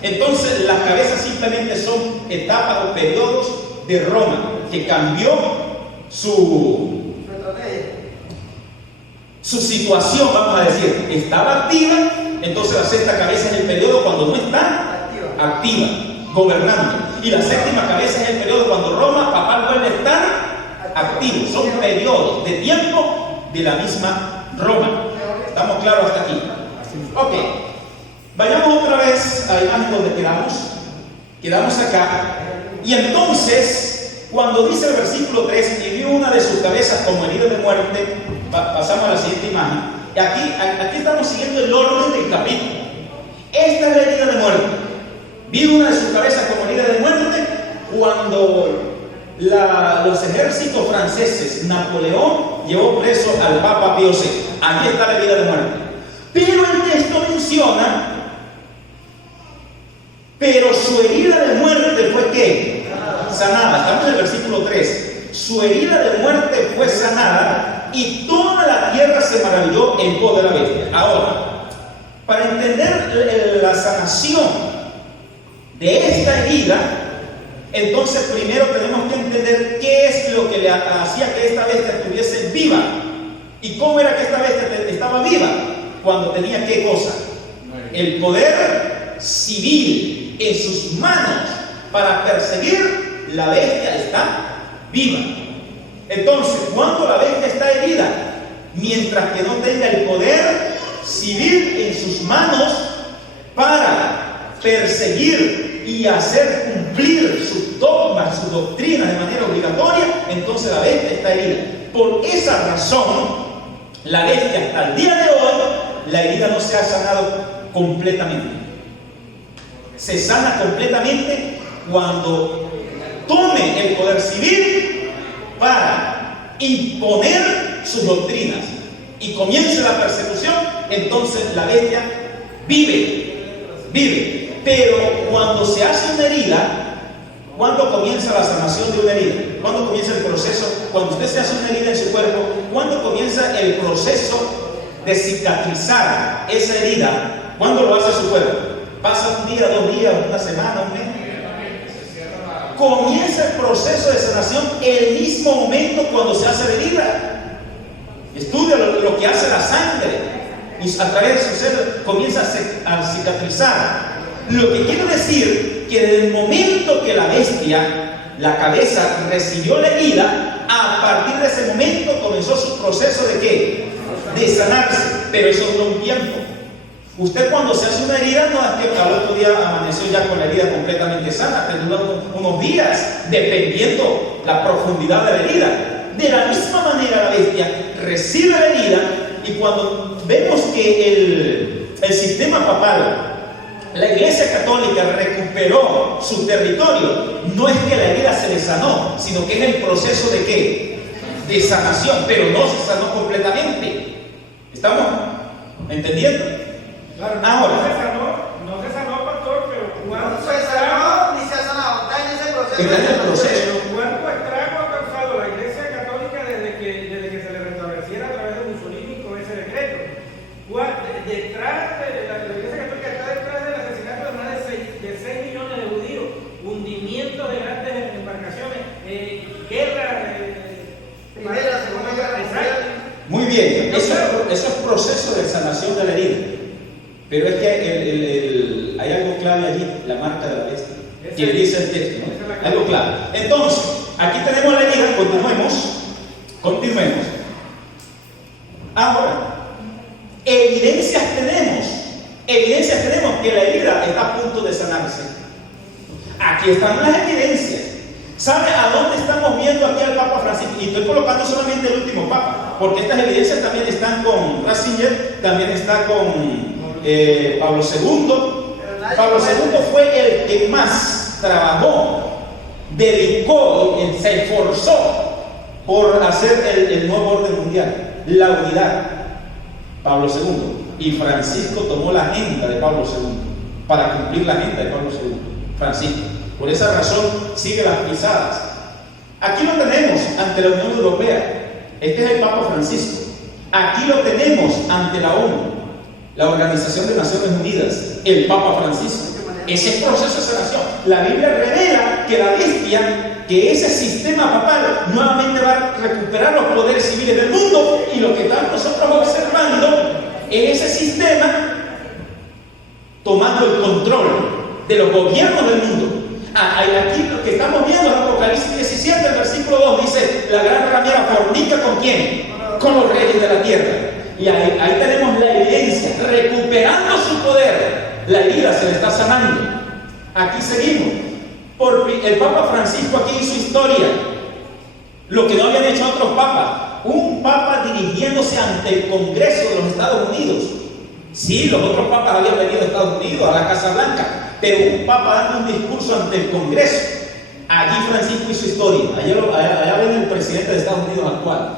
Entonces las cabezas simplemente son etapas o periodos de Roma que cambió su situación, vamos a decir. Estaba activa, entonces la sexta cabeza es el periodo cuando no está activa, gobernando, y la séptima cabeza es el periodo cuando Roma papal vuelve a estar activo. Son periodos de tiempo de la misma Roma. ¿Estamos claros hasta aquí? Ok, vayamos otra vez a la imagen donde quedamos acá. Y entonces, cuando dice el versículo 3, y vio una de sus cabezas como herida de muerte, pasamos a la siguiente imagen. Aquí estamos siguiendo el orden del capítulo. Esta es la herida de muerte. Vio una de sus cabezas como herida de muerte cuando los ejércitos franceses, Napoleón llevó preso al Papa Pío VI. Aquí está la herida de muerte. Pero el texto menciona, pero su herida de muerte fue ¿qué? Sanada. Estamos en el versículo 3. Su herida de muerte fue sanada y toda la tierra se maravilló en pos de la bestia. Ahora, para entender la sanación de esta herida, entonces primero tenemos que entender qué es lo que le hacía que esta bestia estuviese viva. ¿Y cómo era que esta bestia estaba viva? Cuando tenía ¿qué cosa? El poder civil en sus manos para perseguir. La bestia está viva. Entonces, cuando la bestia está herida, mientras que no tenga el poder civil en sus manos para perseguir y hacer cumplir sus dogmas, sus doctrinas de manera obligatoria, entonces la bestia está herida. Por esa razón, la bestia hasta el día de hoy, la herida no se ha sanado completamente. Se sana completamente cuando tome el poder civil para imponer sus doctrinas y comience la persecución, entonces la bestia vive. Pero cuando se hace una herida, ¿cuándo comienza la sanación de una herida? ¿Cuándo comienza el proceso? Cuando usted se hace una herida en su cuerpo, ¿cuándo comienza el proceso de cicatrizar esa herida? ¿Cuándo lo hace su cuerpo? ¿Pasa un día, 2 días, una semana, un mes? Comienza el proceso de sanación el mismo momento cuando se hace la herida. Estudia lo que hace la sangre y a través de su ser comienza a cicatrizar. Lo que quiero decir que desde el momento que la bestia, la cabeza, recibió la herida, a partir de ese momento comenzó su proceso de ¿qué? De sanarse. Pero eso duró un tiempo. Usted cuando se hace una herida no es que al otro día amaneció ya con la herida completamente sana, te dura unos días, dependiendo la profundidad de la herida. De la misma manera la bestia recibe la herida, y cuando vemos que el sistema papal, la Iglesia Católica recuperó su territorio, no es que la herida se le sanó, sino que es el proceso de ¿qué? De sanación, pero no se sanó completamente. ¿Estamos entendiendo? Claro, ahora, no se sanó, pastor, pero No se sanó ni se ha sanado, está en ese proceso. está en el proceso. ¿cuánto estrago ha causado la Iglesia Católica desde que se le restableciera a través de Mussolini con ese decreto? Detrás de la Iglesia Católica está detrás del asesinato de más de 6 millones de judíos, hundimiento de grandes embarcaciones, guerra, Primera, Segunda Guerra Mundial. Muy bien, eso es proceso de sanación de la herida. Pero es que hay algo clave allí, la marca de la bestia, que dice el texto, ¿no? Algo clave. Entonces, aquí tenemos la herida, continuemos. Ahora, evidencias tenemos que la herida está a punto de sanarse. Aquí están las evidencias. ¿Sabe a dónde estamos viendo aquí al Papa Francisco? Y estoy colocando solamente el último Papa, porque estas evidencias también están con Ratzinger, también está con Pablo II. Pablo II fue el que más trabajó, dedicó, se esforzó por hacer el nuevo orden mundial, la unidad. Pablo II. Y Francisco tomó la agenda de Pablo II para cumplir la agenda de Pablo II. Francisco. Por esa razón sigue las pisadas. Aquí lo tenemos ante la Unión Europea. Este es el Papa Francisco. Aquí lo tenemos ante la ONU, la Organización de Naciones Unidas, el Papa Francisco. Ese es proceso de sanación. La Biblia revela que la bestia, que ese sistema papal nuevamente va a recuperar los poderes civiles del mundo, y lo que estamos nosotros observando es ese sistema tomando el control de los gobiernos del mundo. Aquí lo que estamos viendo es Apocalipsis 17, el versículo 2, dice: la gran ramera fornica ¿con quién? Con los reyes de la tierra. Y ahí tenemos la evidencia, recuperando su poder. La herida se le está sanando. Aquí seguimos. El Papa Francisco aquí hizo historia, lo que no habían hecho otros papas. Un papa dirigiéndose ante el Congreso de los Estados Unidos. Sí, los otros papas habían venido a Estados Unidos, a la Casa Blanca, pero un papa dando un discurso ante el Congreso. Allí Francisco hizo historia. Allá ven el presidente de Estados Unidos actual,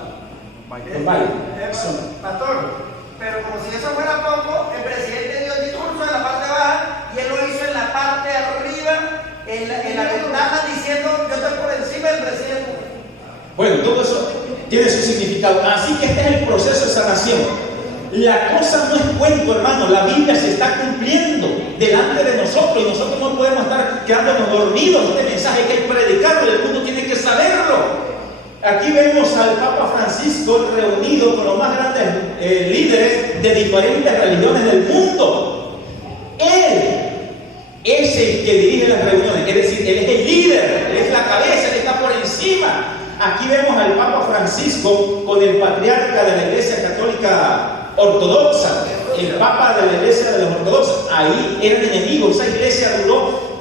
Biden. Pastor, pero como si eso fuera poco, el presidente dio el discurso en la parte baja y él lo hizo en la parte de arriba, en la ventana, diciendo: yo estoy por encima del presidente. Bueno, todo eso tiene su significado. Así que este es el proceso de sanación. La cosa no es cuento, hermano. La Biblia se está cumpliendo delante de nosotros, y nosotros no podemos estar quedándonos dormidos. Este mensaje hay que predicarlo, el mundo tiene que saberlo. Aquí vemos al Papa Francisco reunido con los más grandes líderes de diferentes religiones del mundo. Él es el que dirige las reuniones, es decir, él es el líder, él es la cabeza, él está por encima. Aquí vemos al Papa Francisco con el patriarca de la Iglesia Católica Ortodoxa, el Papa de la Iglesia de los Ortodoxos. Ahí eran enemigos. Esa iglesia duró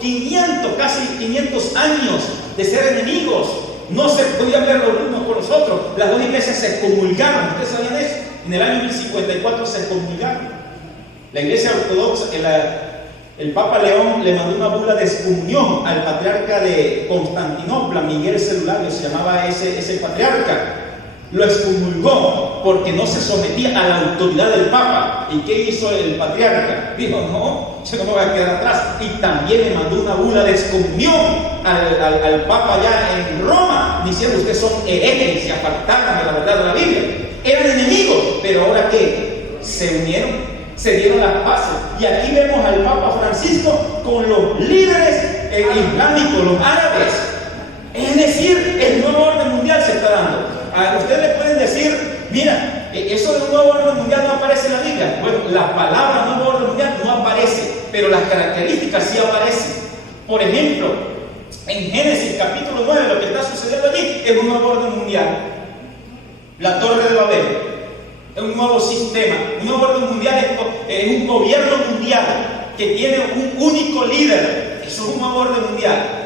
casi 500 años de ser enemigos. No se podían ver los unos con los otros. Las dos iglesias se excomulgaron. ¿Ustedes sabían eso? En el año 1054 se excomulgaron. La Iglesia Ortodoxa, el Papa León le mandó una bula de excomunión al patriarca de Constantinopla, Miguel Celulario, se llamaba ese patriarca. Lo excomulgó porque no se sometía a la autoridad del Papa. ¿Y qué hizo el patriarca? Dijo, no, yo no me voy a quedar atrás. Y también le mandó una bula de excomunión al Papa allá en Roma, diciendo, ustedes son herejes, se apartaron de la verdad de la Biblia. Eran enemigos, pero ahora ¿qué? Se unieron, se dieron las paces. Y aquí vemos al Papa Francisco con los líderes islámicos, los árabes. Es decir, el nuevo orden mundial se está dando. A ustedes le pueden decir, mira, eso del nuevo orden mundial no aparece en la Biblia. Bueno, la palabra nuevo orden mundial no aparece, pero las características sí aparecen. Por ejemplo, en Génesis capítulo 9, lo que está sucediendo allí es un nuevo orden mundial. La Torre de Babel es un nuevo sistema. Un nuevo orden mundial es un gobierno mundial que tiene un único líder. Eso es un nuevo orden mundial.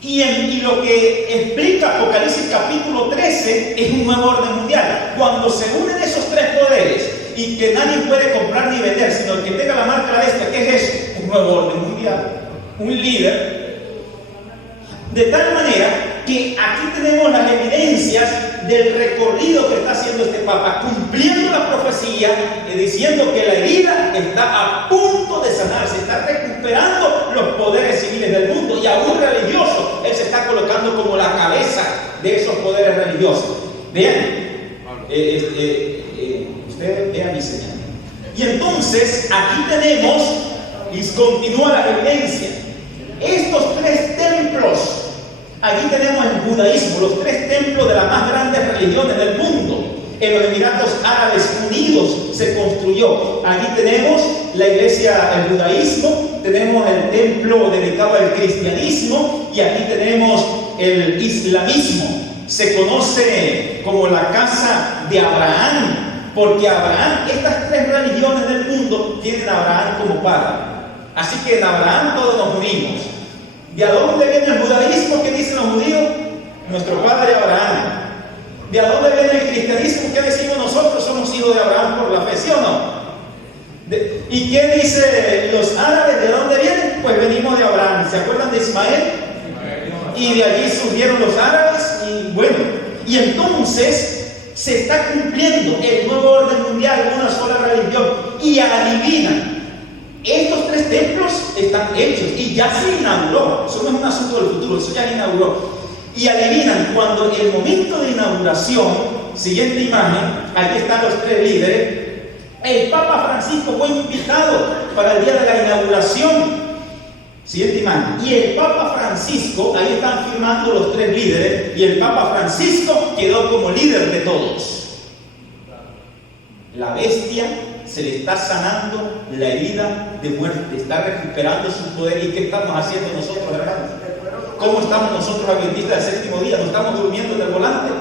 Y lo que explica Apocalipsis capítulo 13 es un nuevo orden mundial. Cuando se unen esos tres poderes y que nadie puede comprar ni vender, sino el que tenga la marca de la bestia, ¿qué es eso? Un nuevo orden mundial, un líder. De tal manera que aquí tenemos las evidencias del recorrido que está haciendo este Papa, cumpliendo la profecía, diciendo que la herida está a punto de sanarse, está recuperando los poderes civiles del mundo, y aún religioso, él se está colocando como la cabeza de esos poderes religiosos. Vean, ustedes vean mi señal. Y entonces, aquí tenemos, y continúa la evidencia, estos tres templos. Aquí tenemos el judaísmo, los tres templos de las más grandes religiones del mundo. En los Emiratos Árabes Unidos se construyó. Aquí tenemos la iglesia, el judaísmo, tenemos el templo dedicado al cristianismo, y aquí tenemos el islamismo. Se conoce como la casa de Abraham, porque Abraham, estas tres religiones del mundo tienen a Abraham como padre. Así que en Abraham todos nos unimos. ¿De dónde viene el judaísmo? ¿Qué dicen los judíos? Nuestro padre Abraham. ¿De dónde viene el cristianismo? ¿Qué decimos nosotros? Somos hijos de Abraham por la fe, ¿sí o no? ¿Y qué dice los árabes? ¿De dónde vienen? Pues venimos de Abraham. ¿Se acuerdan de Ismael? Y de allí surgieron los árabes. Y bueno, y entonces se está cumpliendo el nuevo orden mundial, una sola religión. Y adivinan, estos tres templos están hechos y ya se inauguró. Eso no es un asunto del futuro, eso ya se inauguró. Y adivinan, cuando el momento de inauguración, siguiente imagen, aquí están los tres líderes, el Papa Francisco fue invitado para el día de la inauguración. Siguiente imagen. Y el Papa Francisco, ahí están firmando los tres líderes, y el Papa Francisco quedó como líder de todos. La bestia se le está sanando la herida de muerte, está recuperando su poder. ¿Y qué estamos haciendo nosotros, hermanos? ¿Cómo estamos nosotros, adventistas del séptimo día? ¿No estamos durmiendo en el volante?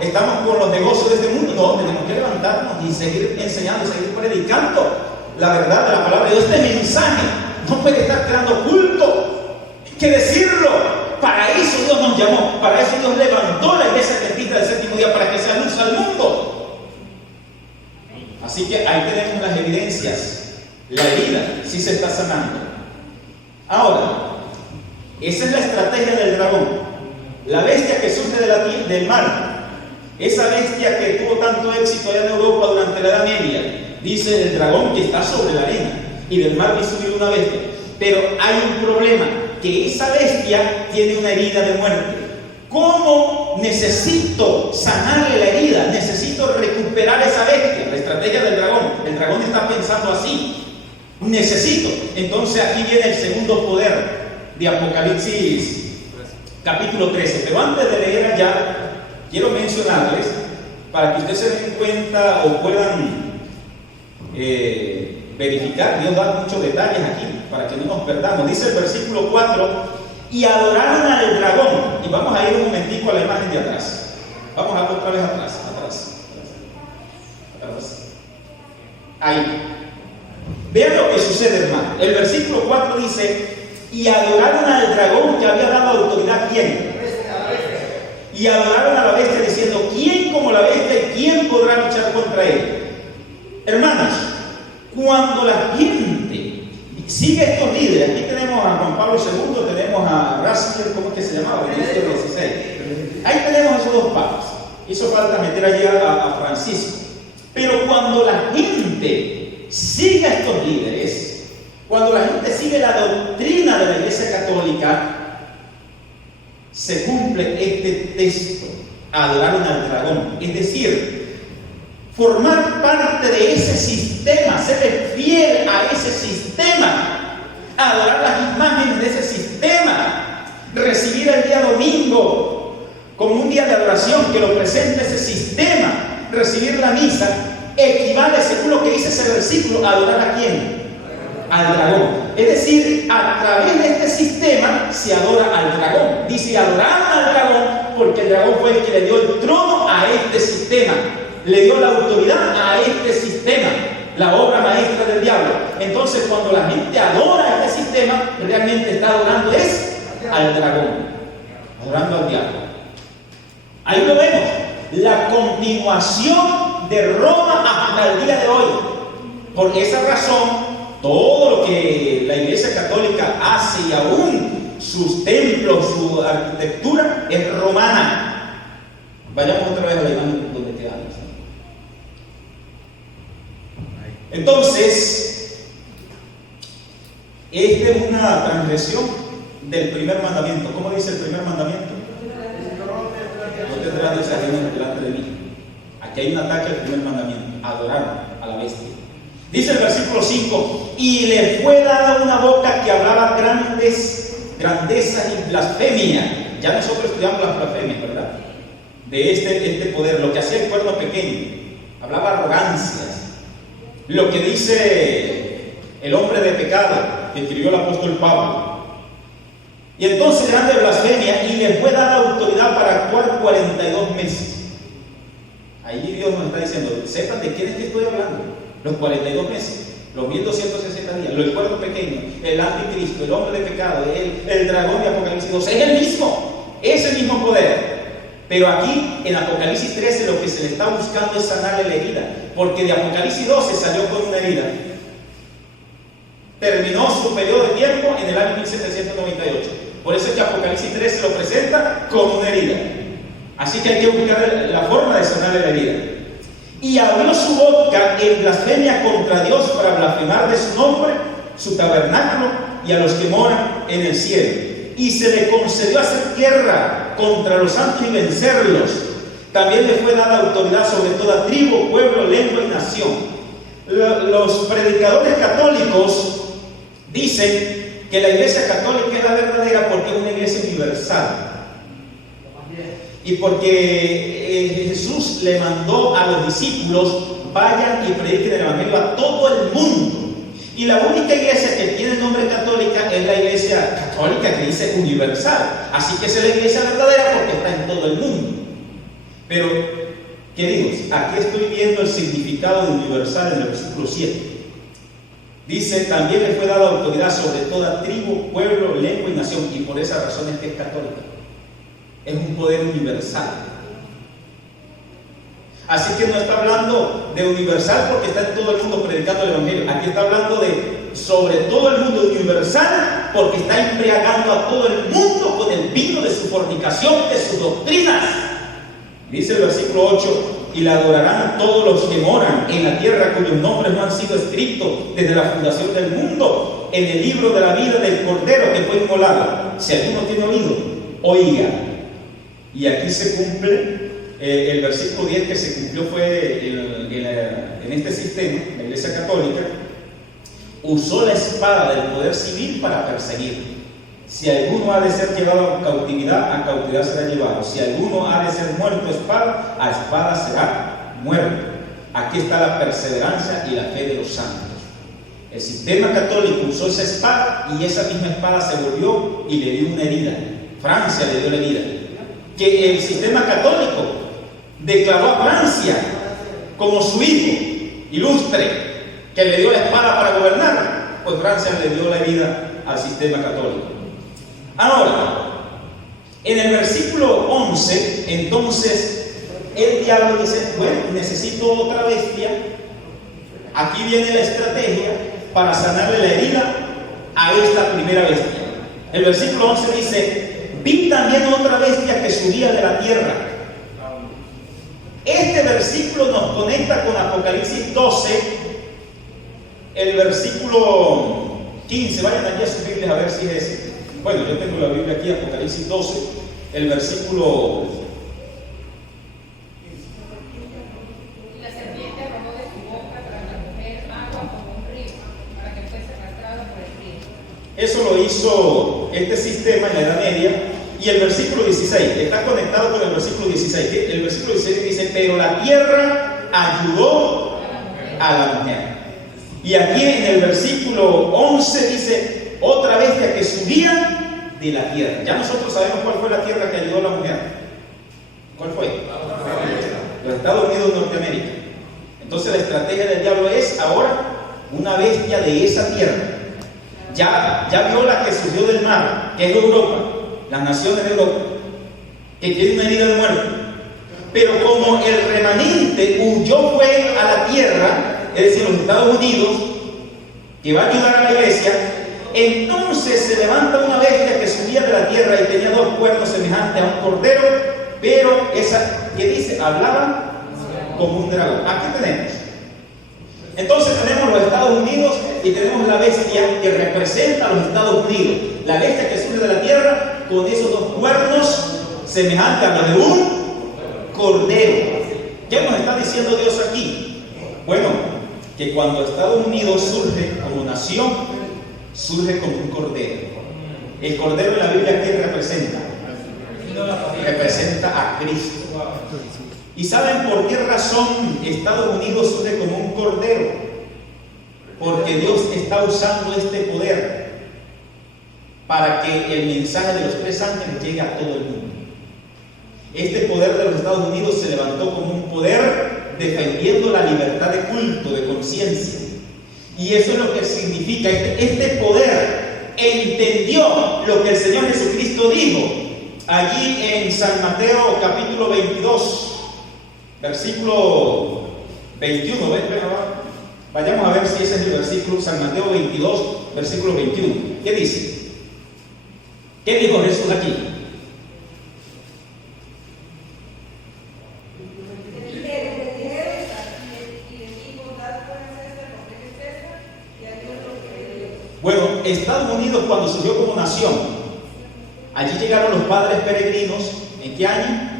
¿Estamos con los negocios de este mundo? No, tenemos que levantarnos y seguir enseñando, seguir predicando la verdad de la palabra de Dios. Este mensaje no puede estar creando culto, hay que decirlo. Para eso Dios nos llamó, para eso Dios levantó la iglesia adventista del séptimo día, para que sea luz al mundo. Así que ahí tenemos las evidencias. La herida sí se está sanando. Ahora, esa es la estrategia del dragón. La bestia que surge del mar, esa bestia que tuvo tanto éxito allá en Europa durante la Edad Media, dice el dragón que está sobre la arena, y del mar vi subir una bestia. Pero hay un problema, que esa bestia tiene una herida de muerte. ¿Cómo necesito sanarle la herida? Necesito recuperar esa bestia. La estrategia del dragón. El dragón está pensando así. Necesito. Entonces aquí viene el segundo poder de Apocalipsis capítulo 13. Pero antes de leer allá, quiero mencionarles, para que ustedes se den cuenta o puedan verificar. Dios da muchos detalles aquí, para que no nos perdamos. Dice el versículo 4: y adoraron al dragón. Y vamos a ir un momentico a la imagen de atrás. Vamos a otra vez atrás. Ahí. Vean lo que sucede, hermano. El versículo 4 dice: y adoraron al dragón que había dado autoridad a quién. Y adoraron a la bestia diciendo: ¿quién como la bestia y quién podrá luchar contra él? Hermanos, cuando la gente sigue estos líderes. Aquí tenemos a Juan Pablo II, tenemos a Ratzinger, ¿cómo es que se llamaba? Benedicto XVI. Ahí tenemos esos dos papas. Hizo falta meter allí a Francisco. Pero cuando la gente sigue a estos líderes, cuando la gente sigue la doctrina de la Iglesia Católica, se cumple este texto: adoraron al dragón. Es decir, formar parte de ese sistema, ser fiel a ese sistema, adorar las imágenes de ese sistema, recibir el día domingo como un día de adoración que lo presente ese sistema, recibir la misa, equivale, según lo que dice ese versículo, a adorar ¿a quién? Al dragón. Es decir, a través de este sistema se adora al dragón. Dice, adoraron al dragón porque el dragón fue el que le dio el trono a este sistema, le dio la autoridad a este sistema, la obra maestra del diablo. Entonces, cuando la gente adora a este sistema, realmente está adorando al dragón, adorando al diablo. Ahí lo vemos, la continuación de Roma hasta el día de hoy. Por esa razón, todo lo que la Iglesia Católica hace, y aún sus templos, su arquitectura, es romana. Vayamos otra vez a la imagen donde quedamos. Entonces, esta es una transgresión del primer mandamiento. ¿Cómo dice el primer mandamiento? No tendrás dioses ajenos delante de mí. Aquí hay un ataque al primer mandamiento: adorar a la bestia. Dice el versículo 5: y le fue dada una boca que hablaba grandezas y blasfemia. Ya nosotros estudiamos las blasfemias, ¿verdad? De este poder, lo que hacía el cuerno pequeño, hablaba arrogancias. Lo que dice el hombre de pecado, que escribió el apóstol Pablo. Y entonces, grande blasfemia, y le fue dada autoridad para actuar 42 meses. Ahí Dios nos está diciendo, sepan de quién es que estoy hablando. Los 42 meses, los 1260 días, el cuerpo pequeño, el anticristo, el hombre de pecado, el dragón de Apocalipsis 12, es el mismo poder. Pero aquí en Apocalipsis 13 lo que se le está buscando es sanarle la herida, porque de Apocalipsis 12 salió con una herida. Terminó su periodo de tiempo en el año 1798. Por eso es que Apocalipsis 13 lo presenta con una herida. Así que hay que buscar la forma de sanarle la herida. Y abrió su boca en blasfemia contra Dios para blasfemar de su nombre, su tabernáculo y a los que moran en el cielo. Y se le concedió hacer guerra contra los santos y vencerlos. También le fue dada autoridad sobre toda tribu, pueblo, lengua y nación. Los predicadores católicos dicen que la Iglesia Católica es la verdadera porque es una iglesia universal. Y porque Jesús le mandó a los discípulos: vayan y prediquen el evangelio a todo el mundo. Y la única iglesia que tiene el nombre católica es la Iglesia Católica, que dice universal. Así que esa es la iglesia verdadera porque está en todo el mundo. Pero, queridos, aquí estoy viendo el significado de universal en el versículo 7. Dice: también le fue dada autoridad sobre toda tribu, pueblo, lengua y nación. Y por esa razón es que es católica. Es un poder universal. Así que no está hablando de universal porque está en todo el mundo predicando el evangelio. Aquí está hablando de sobre todo el mundo, universal porque está embriagando a todo el mundo con el vino de su fornicación, de sus doctrinas. Dice el versículo 8: y la adorarán todos los que moran en la tierra, cuyos nombres no han sido escritos desde la fundación del mundo en el libro de la vida del Cordero que fue inmolado. Si alguno tiene oído, oiga. Y aquí se cumple el versículo 10 que se cumplió fue en este sistema. La Iglesia Católica usó la espada del poder civil para perseguir. Si alguno ha de ser llevado a cautividad será llevado. Si alguno ha de ser muerto a espada será muerto. Aquí está la perseverancia y la fe de los santos. El sistema católico usó esa espada y esa misma espada se volvió y le dio una herida. Francia le dio la herida. Que el sistema católico declaró a Francia como su hijo ilustre, que le dio la espada para gobernar, pues Francia le dio la herida al sistema católico. Ahora, en el versículo 11, entonces el diablo dice: bueno, necesito otra bestia. Aquí viene la estrategia para sanarle la herida a esta primera bestia. El versículo 11 dice: vi también otra bestia que subía de la tierra. Este versículo nos conecta con Apocalipsis 12, el versículo 15. Vayan allí a sus Biblias a ver si es ese. Bueno, yo tengo la Biblia aquí, Apocalipsis 12, el versículo. Y la serpiente arrojó de su boca tras la mujer agua como un río, para que fuese arrastrada por el río. Eso lo hizo este sistema en la Edad Media. Y el versículo 16 está conectado con el versículo 16. El versículo 16 dice: pero la tierra ayudó a la mujer. Y aquí en el versículo 11 dice: otra bestia que subía de la tierra. Ya nosotros sabemos cuál fue la tierra que ayudó a la mujer. ¿Cuál fue? Los Estados Unidos de Norteamérica. Entonces la estrategia del diablo es ahora una bestia de esa tierra. Ya vio la que surgió del mar, que es Europa, las naciones de Europa, que tiene una herida de muerte. Pero como el remanente huyó fue a la tierra, es decir, los Estados Unidos, que va a ayudar a la iglesia, entonces se levanta una bestia que subía de la tierra y tenía dos cuernos semejantes a un cordero, pero esa, ¿qué dice? Hablaba como un dragón. Aquí tenemos. Entonces tenemos los Estados Unidos y tenemos la bestia que representa a los Estados Unidos. La bestia que surge de la tierra con esos dos cuernos semejantes a los de un cordero. ¿Qué nos está diciendo Dios aquí? Bueno, que cuando Estados Unidos surge como nación, surge como un cordero. El cordero en la Biblia, ¿qué representa? Representa a Cristo. ¿Y saben por qué razón Estados Unidos surge como un cordero? Porque Dios está usando este poder para que el mensaje de los tres ángeles llegue a todo el mundo. Este poder de los Estados Unidos se levantó como un poder defendiendo la libertad de culto, de conciencia. Y eso es lo que significa. Este poder entendió lo que el Señor Jesucristo dijo allí en San Mateo capítulo 22, versículo 21. Vayamos a ver si ese es el versículo. San Mateo 22, versículo 21. ¿Qué dice? ¿Qué dijo Jesús aquí? Bueno, Estados Unidos cuando surgió como nación, allí llegaron los padres peregrinos. ¿En qué año?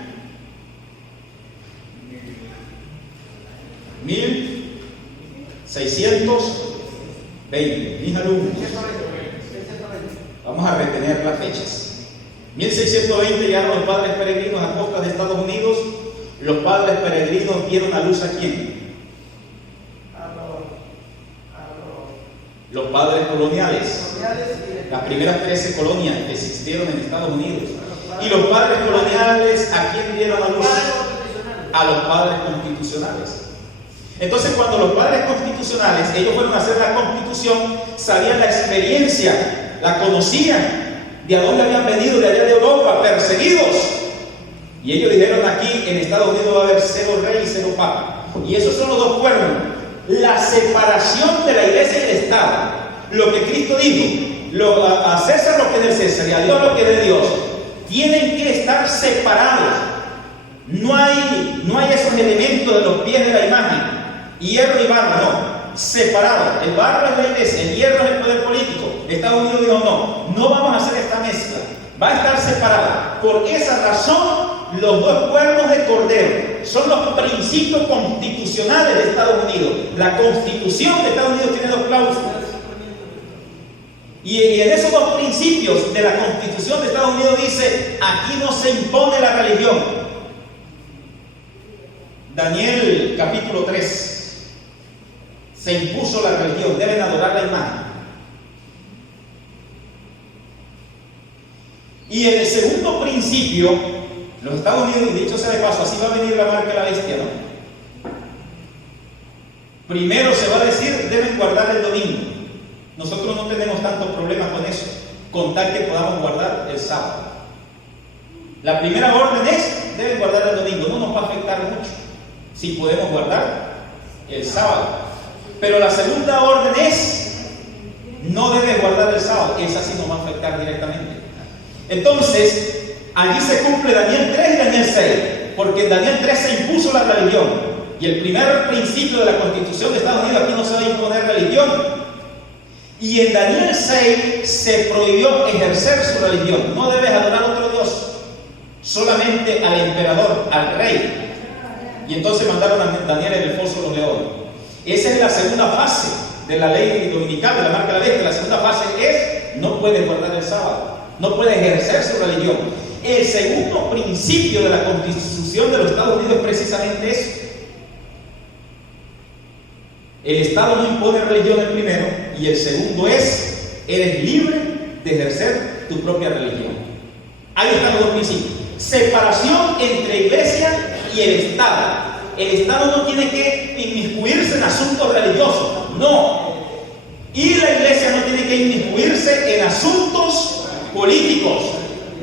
1620. Mis alumnos, vamos a retener las fechas. 1620 llegaron los padres peregrinos a costas de Estados Unidos. Los padres peregrinos dieron a luz ¿a quién? Los padres coloniales. Las primeras 13 colonias que existieron en Estados Unidos. Y los padres coloniales, ¿a quién dieron a luz? A los padres constitucionales. Entonces, cuando los padres constitucionales, ellos fueron a hacer la constitución, sabían la experiencia, la conocían, de a dónde habían venido, de allá de Europa, perseguidos. Y ellos dijeron: aquí en Estados Unidos va a haber 0 rey y 0 papa. Y esos son los dos cuernos. La separación de la iglesia y el Estado. Lo que Cristo dijo, a César lo que es del César y a Dios lo que es de Dios. Tienen que estar separados. No hay esos elementos de los pies de la imagen, hierro y barro, no, separados. El barro es la iglesia, el hierro es el poder político. Estados Unidos dijo: no vamos a hacer esta mezcla, va a estar separada. Por esa razón, los dos cuernos de cordero son los principios constitucionales de Estados Unidos. La constitución de Estados Unidos tiene 2 cláusulas. Y en esos 2 principios de la constitución de Estados Unidos dice: aquí no se impone la religión. Daniel capítulo 3. Se impuso la religión, deben adorar la imagen. Y en el segundo principio, los Estados Unidos, dicho sea de paso, así va a venir la marca de la bestia, ¿no? Primero se va a decir: deben guardar el domingo. Nosotros no tenemos tanto problema con eso, con tal que podamos guardar el sábado. La primera orden es: deben guardar el domingo. No nos va a afectar mucho si podemos guardar el sábado. Pero la segunda orden es: no debes guardar el sábado. Esa sí nos va a afectar directamente. Entonces, allí se cumple Daniel 3 y Daniel 6, porque en Daniel 3 se impuso la religión. Y el primer principio de la Constitución de Estados Unidos, aquí no se va a imponer religión. Y en Daniel 6 se prohibió ejercer su religión. No debes adorar a otro Dios, solamente al emperador, al rey. Y entonces mandaron a Daniel en el foso de los leones. Esa es la segunda fase de la ley dominical, de la marca de la bestia. La segunda fase es: no puedes guardar el sábado, no puedes ejercer su religión. El segundo principio de la Constitución de los Estados Unidos es precisamente eso. El Estado no impone religión, el primero, y el segundo es: eres libre de ejercer tu propia religión. Ahí están los dos principios. Separación entre iglesia y el Estado. El Estado no tiene que inmiscuirse en asuntos religiosos, no. Y la iglesia no tiene que inmiscuirse en asuntos políticos,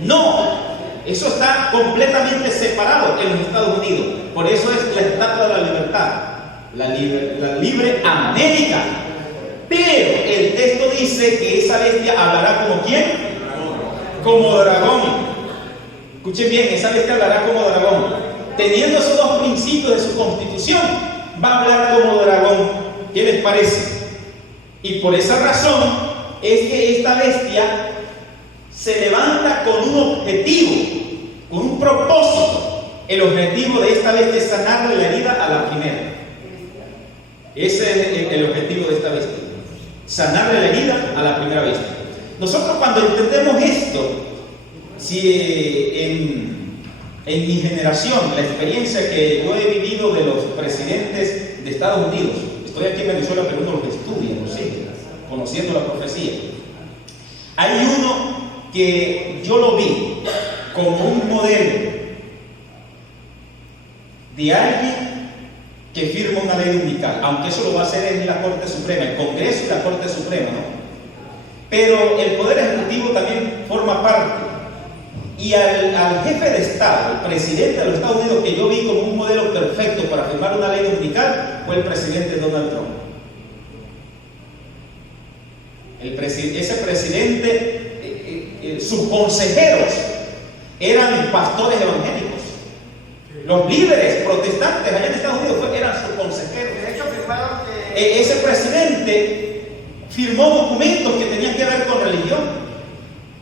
no. Eso está completamente separado en los Estados Unidos. Por eso es la estatua de la libertad, la libre América. Pero el texto dice que esa bestia hablará como ¿quién? Como dragón. Escuchen bien, esa bestia hablará como dragón. Teniendo esos dos principios de su constitución, va a hablar como dragón. ¿Qué les parece? Y por esa razón es que esta bestia se levanta con un objetivo, con un propósito. El objetivo de esta bestia es sanarle la herida a la primera. Ese es el objetivo de esta bestia: sanarle la herida a la primera bestia. Nosotros, cuando entendemos esto, si en mi generación, la experiencia que yo he vivido de los presidentes de Estados Unidos, estoy aquí en Venezuela, pero uno los estudia, los sigue, conociendo la profecía. Hay uno que yo lo vi como un modelo de alguien que firma una ley dominical, aunque eso lo va a hacer en la Corte Suprema, el Congreso y la Corte Suprema, ¿no? Pero el Poder Ejecutivo también forma parte. Y al jefe de Estado, el presidente de los Estados Unidos, que yo vi como un modelo perfecto para firmar una ley dominical, fue el presidente Donald Trump. Ese presidente, sus consejeros eran pastores evangélicos. Los líderes protestantes allá en Estados Unidos eran sus consejeros. De hecho, firmaron que Ese presidente firmó documentos que tenían que ver con religión.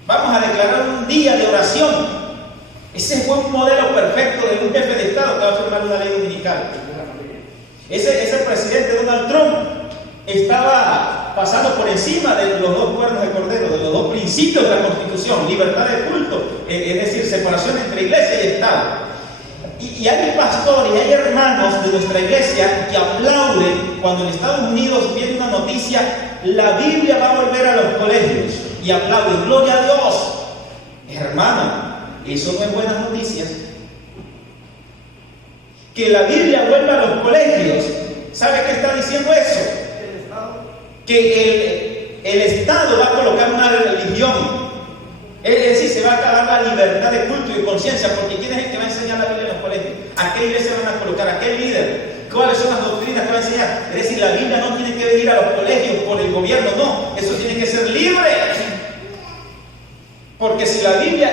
Vamos a declarar un día de oración. Ese fue un modelo perfecto de un jefe de Estado que va a firmar una ley dominical. Ese presidente Donald Trump estaba pasando por encima de los dos cuernos de cordero, de los dos principios de la Constitución: libertad de culto, es decir, separación entre iglesia y Estado. Y hay pastores y hay hermanos de nuestra iglesia que aplauden cuando en Estados Unidos viene una noticia: la Biblia va a volver a los colegios. Y aplauden, gloria a Dios. Hermano, eso no es buenas noticias. Que la Biblia vuelva a los colegios. ¿Sabe qué está diciendo eso? Que el Estado va a colocar una religión. Es decir, se va a acabar la libertad de culto y de conciencia, porque ¿quién es el que va a enseñar la Biblia en los colegios? ¿A qué iglesia van a colocar? ¿A qué líder? ¿Cuáles son las doctrinas que va a enseñar? Es decir, la Biblia no tiene que venir a los colegios por el gobierno, no. Eso tiene que ser libre. Porque si la Biblia,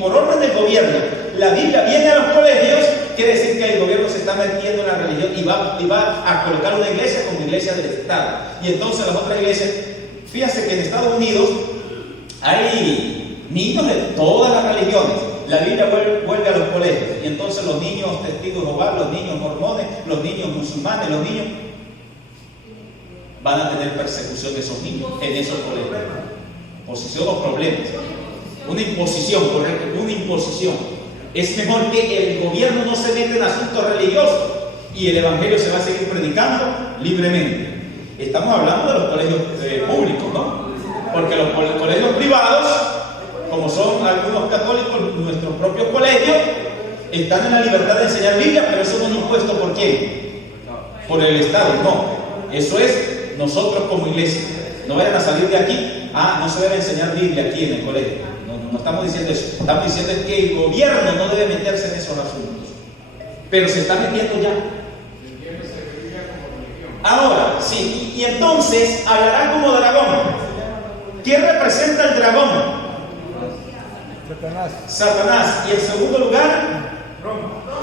por orden del gobierno, la Biblia viene a los colegios, quiere decir que el gobierno se está metiendo en la religión y va a colocar una iglesia como iglesia del Estado. Y entonces las otras iglesias, fíjense que en Estados Unidos hay niños de todas las religiones. La Biblia vuelve a los colegios. Y entonces los niños testigos de Jehová, los niños mormones, los niños musulmanes, los niños van a tener persecución de esos niños en esos colegios. Posición o problemas. Una imposición, correcto, una imposición. Es mejor que el gobierno no se meta en asuntos religiosos y el evangelio se va a seguir predicando libremente. Estamos hablando de los colegios públicos, ¿no? Porque los colegios privados, como son algunos católicos, nuestros propios colegios, están en la libertad de enseñar Biblia, pero eso no es impuesto ¿por quién? Por el Estado, no. Eso es nosotros como iglesia. No vayan a salir de aquí, no se debe enseñar Biblia aquí en el colegio. No estamos diciendo eso. Estamos diciendo que el gobierno no debe meterse en esos asuntos. Pero se está metiendo ya. Ahora, sí, y entonces hablará como dragón. ¿Qué representa el dragón? Satanás. Y en segundo lugar,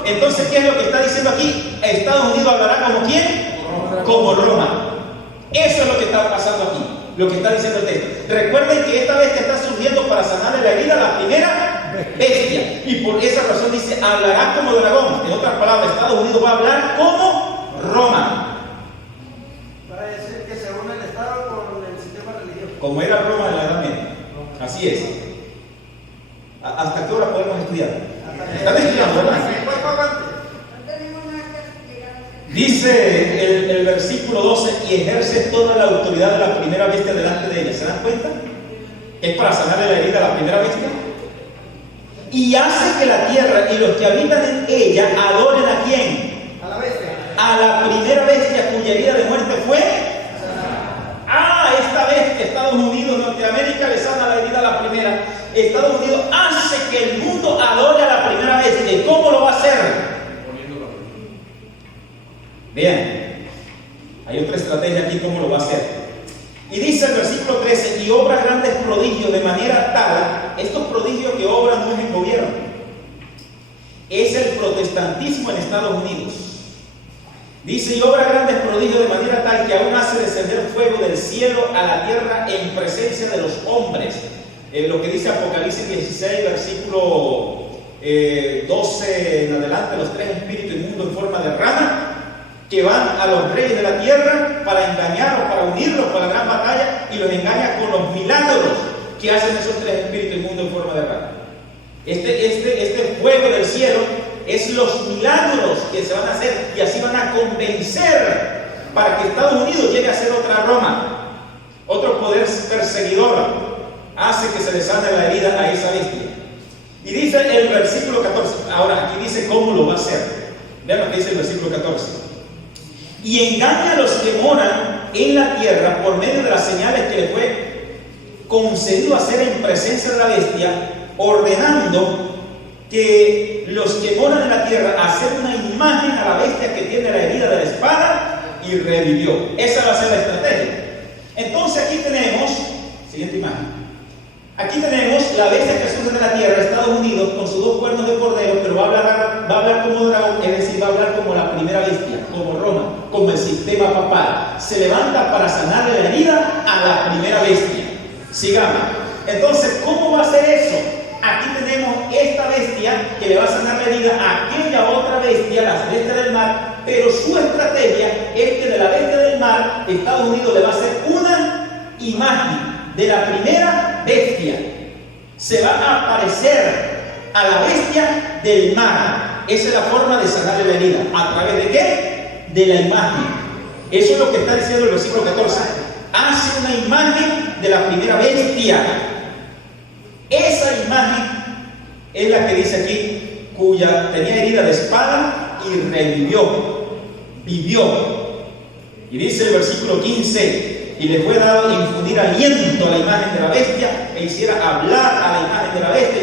entonces, ¿qué es lo que está diciendo aquí? Estados Unidos hablará como ¿quién? Como Roma. Eso es lo que está pasando aquí, lo que está diciendo el texto. Recuerden que esta bestia está surgiendo para sanarle la herida a la primera bestia. Y por esa razón dice, hablará como dragón. En otras palabras, Estados Unidos va a hablar como Roma. Para decir que se une el Estado con el sistema religioso. Como era Roma en la Edad Media. Así es. ¿Hasta qué hora podemos estudiar? ¿Están estudiando, verdad? Dice el versículo 12, y ejerce toda la autoridad de la primera bestia delante de ella. ¿Se dan cuenta? Es para sanarle la herida a la primera bestia. Y hace que la tierra y los que habitan en ella adoren ¿a quién? A la bestia. A la primera bestia cuya herida de muerte fue. Esta bestia, Estados Unidos, Norteamérica le sana la herida a la primera. Estados Unidos hace que el mundo adore a la primera bestia. ¿Y cómo lo va a hacer? Vean, hay otra estrategia aquí, ¿cómo lo va a hacer? Y dice el versículo 13, y obra grandes prodigios de manera tal, estos prodigios que obran no es el gobierno, es el protestantismo en Estados Unidos. Dice, y obra grandes prodigios de manera tal que aún hace descender fuego del cielo a la tierra en presencia de los hombres. Lo que dice Apocalipsis 16, versículo 12 en adelante, los tres espíritus inmundos en forma de rana, que van a los reyes de la tierra para engañarlos, para unirlos para la gran batalla, y los engaña con los milagros que hacen esos tres espíritus inmundos en forma de rana. Este fuego del cielo es los milagros que se van a hacer, y así van a convencer para que Estados Unidos llegue a ser otra Roma, otro poder perseguidor. Hace que se le sane la herida a esa bestia. Y dice el versículo 14, ahora aquí dice cómo lo va a hacer. Vean lo que dice el versículo 14. Y engaña a los que moran en la tierra por medio de las señales que le fue concedido hacer en presencia de la bestia, ordenando que los que moran en la tierra hacer una imagen a la bestia que tiene la herida de la espada y revivió. Esa va a ser la estrategia. Entonces aquí tenemos, siguiente imagen. Aquí tenemos la bestia que surge de la tierra, Estados Unidos, con sus dos cuernos de cordero, pero va a hablar como dragón, es decir, va a hablar como la primera bestia, como Roma, como el sistema papal. Se levanta para sanarle la herida a la primera bestia. Sigamos. Entonces, ¿cómo va a ser eso? Aquí tenemos esta bestia que le va a sanar la herida a aquella otra bestia, la bestia del mar, pero su estrategia es que de la bestia del mar, Estados Unidos le va a hacer una imagen de la primera bestia. Se va a aparecer a la bestia del mar. Esa es la forma de sanarle la herida. ¿A través de qué? De la imagen. Eso es lo que está diciendo el versículo 14. Hace una imagen de la primera bestia. Esa imagen es la que dice aquí, cuya tenía herida de espada y revivió, vivió. Y dice el versículo 15, y le fue dado infundir aliento a la imagen de la bestia, e hiciera hablar a la imagen de la bestia,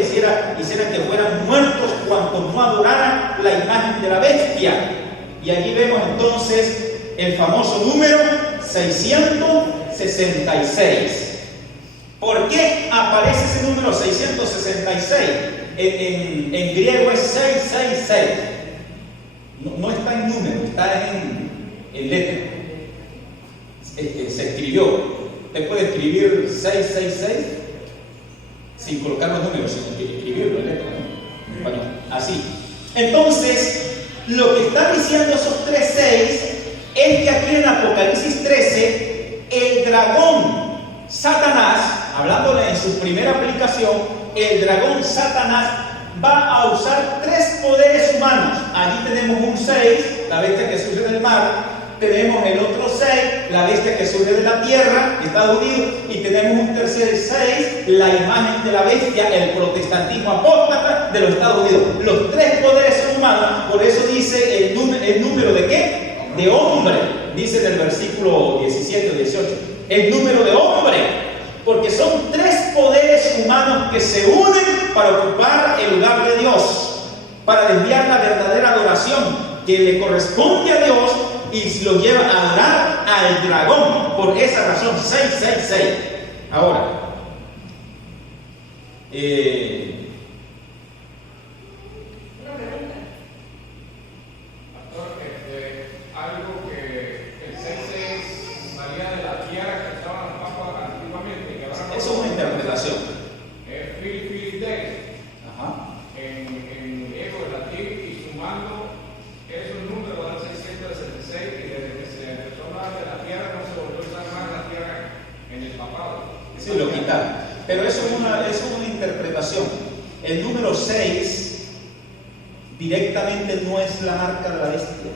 hiciera que fueran muertos cuantos no adoraran la imagen de la bestia. Y aquí vemos entonces el famoso número 666. ¿Por qué aparece ese número 666? En griego es 666. No está en número, está en letra. Se escribió. Usted puede escribir 666 sin colocar los números, sino escribirlo en letra, ¿no? En español. Así. Entonces, lo que está diciendo esos 36 es que aquí en Apocalipsis 13, el dragón Satanás, hablándole en su primera aplicación, el dragón Satanás va a usar tres poderes humanos. Allí tenemos un 6, la bestia que surge del mar. Tenemos el otro 6, la bestia que surge de la tierra, Estados Unidos. Y tenemos un tercer 6, la imagen de la bestia, el protestantismo apóstata de los Estados Unidos. Los tres poderes son humanos. Por eso dice el número de qué? De hombre. Dice en el versículo 17 o 18. El número de hombre, porque son tres poderes humanos que se unen para ocupar el lugar de Dios, para desviar la verdadera adoración que le corresponde a Dios y los lleva a adorar al dragón. Por esa razón, 666. Ahora, Una pregunta. Pastor, algo que el 6 salía de la tierra que usaban los papas antiguamente, que ahora no eso es una interpretación. Filiday, Ajá. en griego, en latín, y sumando esos números dan 666, y desde que se empezó a hablar de la tierra no se volvió a usar más la tierra en el papado. Sí, lo quitaron. Pero eso es una interpretación. El número 6 directamente no es la marca de la bestia.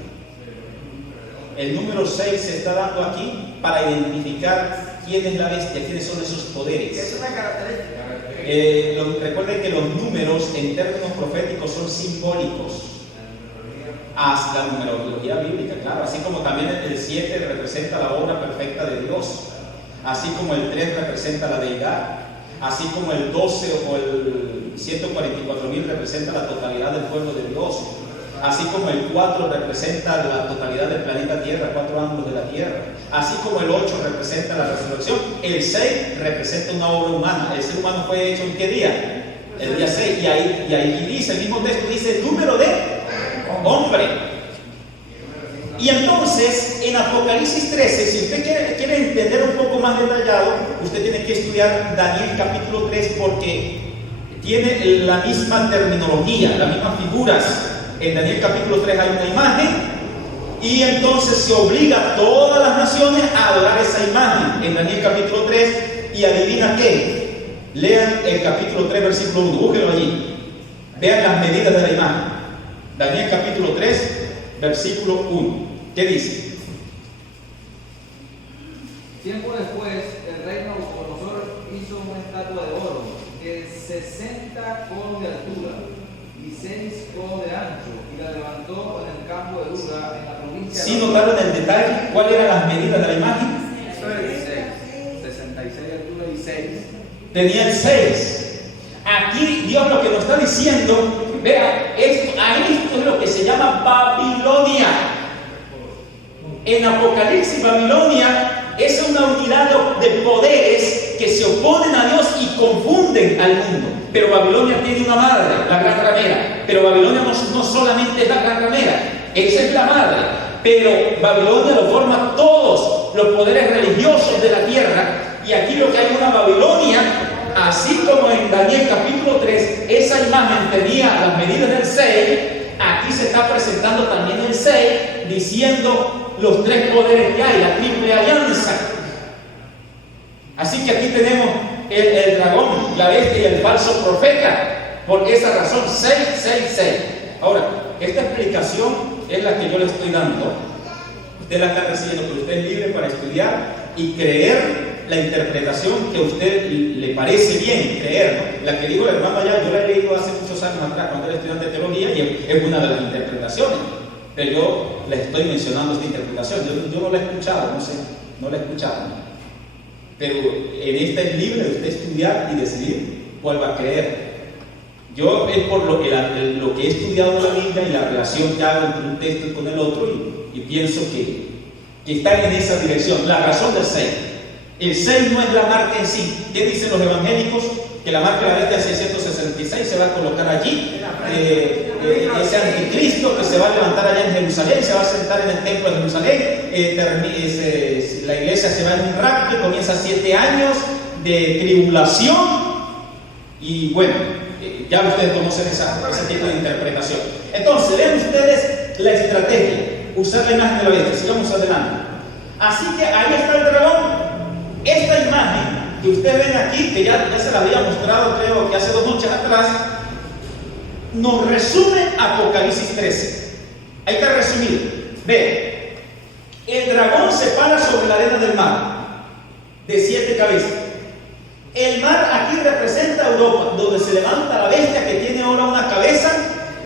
El número 6 se está dando aquí para identificar quién es la bestia, quiénes son esos poderes. Es una característica. Recuerden que los números en términos proféticos son simbólicos. La numerología bíblica, claro. Así como también el 7 representa la obra perfecta de Dios. Así como el 3 representa la deidad. Así como el 12 o el 144.000 representa la totalidad del pueblo de Dios. Así como el 4 representa la totalidad del planeta Tierra, 4 ángulos de la Tierra. Así como el 8 representa la resurrección. El 6 representa una obra humana. El ser humano fue hecho ¿en qué día? El día 6. Y ahí dice, el mismo texto dice el número de hombre. Y entonces, en Apocalipsis 13, si usted quiere entender un poco más detallado, usted tiene que estudiar Daniel capítulo 3 porque tiene la misma terminología, las mismas figuras. En Daniel capítulo 3 hay una imagen y entonces se obliga a todas las naciones a adorar esa imagen. En Daniel capítulo 3, y adivina qué. Lean el capítulo 3, versículo 1, búsquenlo allí. Vean las medidas de la imagen. Daniel capítulo 3, versículo 1. ¿Qué dice? Tiempo después, el rey Nabucodonosor hizo una estatua de oro de 60 codos de altura y 6 codos de ancho, y la levantó en el campo de Dura, en la provincia ¿Sí notaron el detalle? ¿Cuáles eran las medidas de la imagen? 66 de altura y 6. Tenía el 6. Aquí Dios lo que nos está diciendo, vea, esto es lo que se llama Babilonia. En Apocalipsis, Babilonia es una unidad de poderes que se oponen a Dios y confunden al mundo. Pero Babilonia tiene una madre, la gran ramera. Pero Babilonia no solamente es la gran ramera, esa es la madre. Pero Babilonia lo forman todos los poderes religiosos de la tierra. Y aquí lo que hay es una Babilonia, así como en Daniel capítulo 3, esa imagen tenía las medidas del 6, aquí se está presentando también el 6, diciendo los 3 poderes que hay, la triple alianza. Así que aquí tenemos el dragón, la bestia y el falso profeta. Por esa razón, 666. Ahora, esta explicación es la que yo le estoy dando. Usted la está recibiendo, pero usted es libre para estudiar y creer la interpretación que a usted le parece bien creer, ¿no? La que dijo el hermano allá, yo la he leído hace muchos años atrás cuando era estudiante de teología y es una de las interpretaciones. Pero yo les estoy mencionando esta interpretación. Yo no la he escuchado, no la he escuchado. Pero en esta es libre de usted estudiar y decidir cuál va a creer. Yo es por lo que he estudiado en la Biblia y la relación que hago entre un texto y con el otro y pienso que están en esa dirección. La razón del 6. El 6 no es la marca en sí. ¿Qué dicen los evangélicos? Que la marca de la bestia 666 se va a colocar allí. Ese anticristo que se va a levantar allá en Jerusalén, se va a sentar en el templo de Jerusalén. La iglesia se va en un rapto y comienza 7 años de tribulación. Y bueno, ya ustedes conocen ese tipo de interpretación. Entonces, vean ustedes la estrategia: usar la imagen de la bestia. Sigamos adelante. Así que ahí está el dragón. Esta imagen que ustedes ven aquí, que ya se la había mostrado, creo que hace 2 noches atrás, nos resume Apocalipsis 13. Ahí está resumido. Ve, el dragón se para sobre la arena del mar, de 7 cabezas. El mar aquí representa Europa, donde se levanta la bestia que tiene ahora una cabeza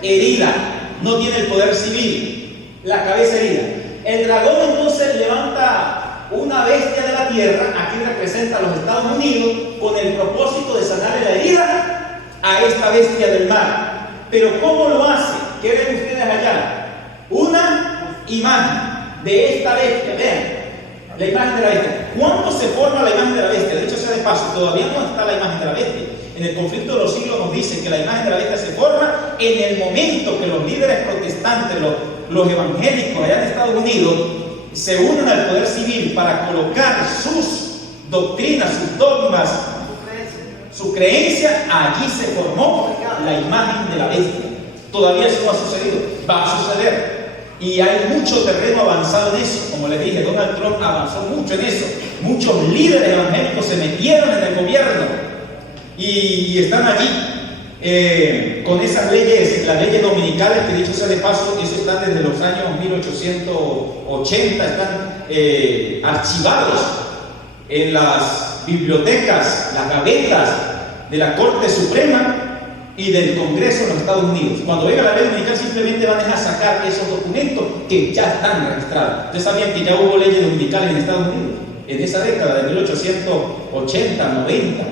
herida, no tiene el poder civil, la cabeza herida. El dragón entonces levanta una bestia de la tierra, aquí representa a los Estados Unidos, con el propósito de sanarle la herida a esta bestia del mar. Pero ¿cómo lo hace? ¿Qué ven ustedes allá? Una imagen. de esta bestia. Vean, la imagen de la bestia. ¿Cuándo se forma la imagen de la bestia? De hecho, sea de paso, todavía no está la imagen de la bestia. En el conflicto de los siglos nos dice que la imagen de la bestia se forma en el momento que los líderes protestantes, los evangélicos allá en Estados Unidos, se unen al poder civil para colocar sus doctrinas, sus dogmas, su creencia. Allí se formó la imagen de la bestia. Todavía eso no ha sucedido, va a suceder. Y hay mucho terreno avanzado en eso. Como les dije, Donald Trump avanzó mucho en eso. Muchos líderes evangélicos se metieron en el gobierno y están allí con esas leyes, las leyes dominicales, que dicho sea de paso, eso está desde los años 1880, están archivados en las bibliotecas, las gavetas de la Corte Suprema y del Congreso de los Estados Unidos. Cuando venga la ley dominical, simplemente van a sacar esos documentos que ya están registrados. Ustedes sabían que ya hubo leyes dominicales en Estados Unidos en esa década de 1880, 90,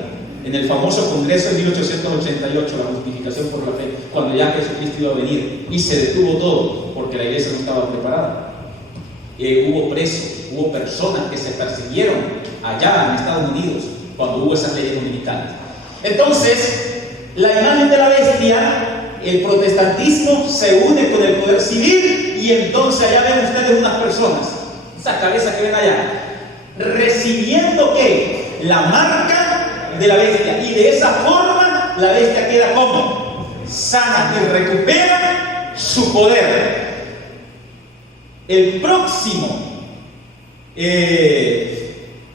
en el famoso Congreso de 1888, la justificación por la fe, cuando ya Jesucristo iba a venir, y se detuvo todo porque la iglesia no estaba preparada. Hubo presos, hubo personas que se persiguieron allá en Estados Unidos cuando hubo esas leyes dominicales. Entonces, la imagen de la bestia, el protestantismo se une con el poder civil, y entonces allá ven ustedes unas personas, esa cabeza que ven allá, recibiendo ¿qué? La marca de la bestia, y de esa forma la bestia queda como sana y recupera su poder. El próximo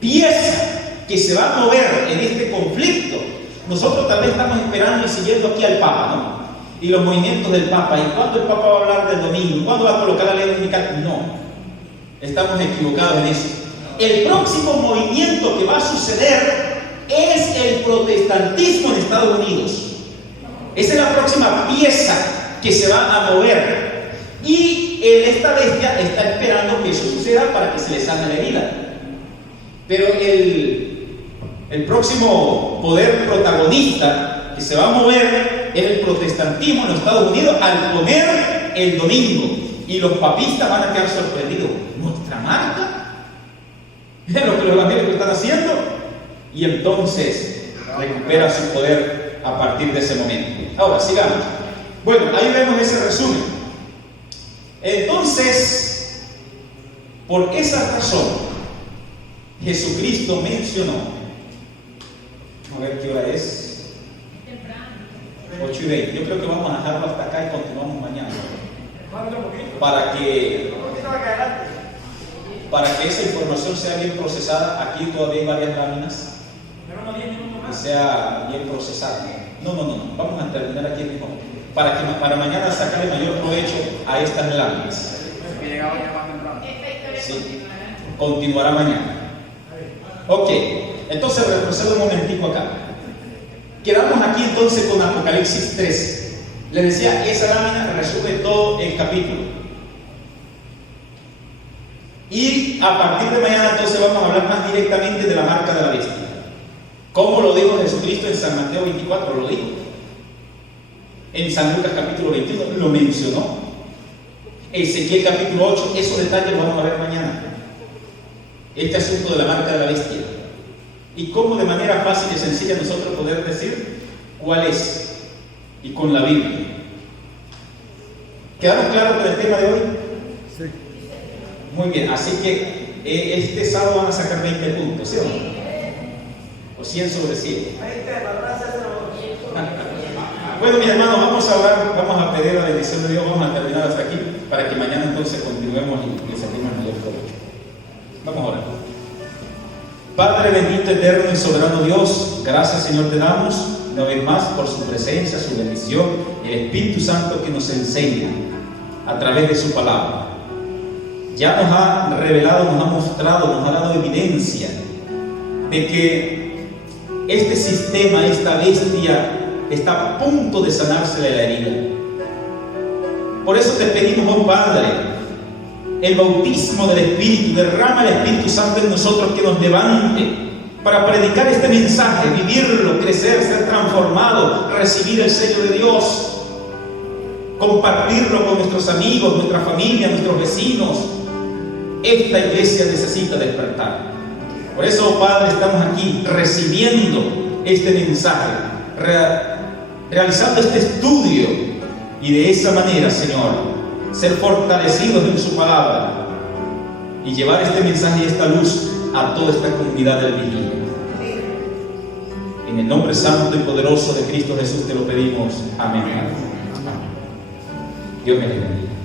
pieza que se va a mover en este conflicto, nosotros tal vez estamos esperando y siguiendo aquí al Papa, ¿no? Y los movimientos del Papa, y cuándo el Papa va a hablar del domingo, cuándo va a colocar la ley dominical. No, estamos equivocados en eso. El próximo movimiento que va a suceder es el protestantismo en Estados Unidos. Esa es la próxima pieza que se va a mover, y esta bestia está esperando que eso suceda para que se le sane la herida. Pero el próximo poder protagonista que se va a mover es el protestantismo en los Estados Unidos al comer el domingo, y los papistas van a quedar sorprendidos. ¿Nuestra marca? ¿Es lo que los evangélicos están haciendo? Y entonces recupera su poder a partir de ese momento. Ahora, sigamos. Bueno, ahí vemos ese resumen. Entonces, por esa razón, Jesucristo mencionó, a ver qué hora es, 8:20. Yo creo que vamos a dejarlo hasta acá y continuamos mañana, para que esa información sea bien procesada. Aquí todavía hay varias láminas, que sea bien procesada. No, vamos a terminar aquí mismo, para mañana sacar el mayor provecho a estas láminas. Sí, continuará mañana. Ok, entonces retrocedo un momentico acá. Quedamos aquí entonces con Apocalipsis 13. Les decía, esa lámina resume todo el capítulo. Y a partir de mañana entonces vamos a hablar más directamente de la marca de la bestia. ¿Cómo lo dijo Jesucristo en San Mateo 24? Lo dijo. En San Lucas capítulo 21 lo mencionó. Ezequiel capítulo 8, esos detalles los vamos a ver mañana. Este asunto de la marca de la bestia. Y cómo de manera fácil y sencilla nosotros poder decir cuál es. Y con la Biblia. ¿Quedamos claros con el tema de hoy? Sí. Muy bien, así que este sábado van a sacar 20 puntos, ¿sí o no? O 100 sobre 100. Bueno, mis hermanos, vamos a orar, vamos a pedir la bendición de Dios, vamos a terminar hasta aquí, para que mañana entonces continuemos y le saquemos mayor provecho. Vamos a orar. Padre bendito, eterno y soberano Dios, gracias Señor te damos una vez más por su presencia, su bendición, el Espíritu Santo que nos enseña a través de su palabra. Ya nos ha revelado, nos ha mostrado, nos ha dado evidencia de que este sistema, esta bestia, está a punto de sanarse de la herida. Por eso te pedimos, oh Padre, el bautismo del Espíritu, derrama el Espíritu Santo en nosotros, que nos levante para predicar este mensaje, vivirlo, crecer, ser transformado, recibir el sello de Dios, compartirlo con nuestros amigos, nuestra familia, nuestros vecinos, Esta iglesia necesita despertar. Por eso, Padre, estamos aquí recibiendo este mensaje, realizando este estudio, y de esa manera, Señor, ser fortalecidos en su palabra y llevar este mensaje y esta luz a toda esta comunidad del Vigilia. En el nombre santo y poderoso de Cristo Jesús te lo pedimos. Amén. Dios me bendiga.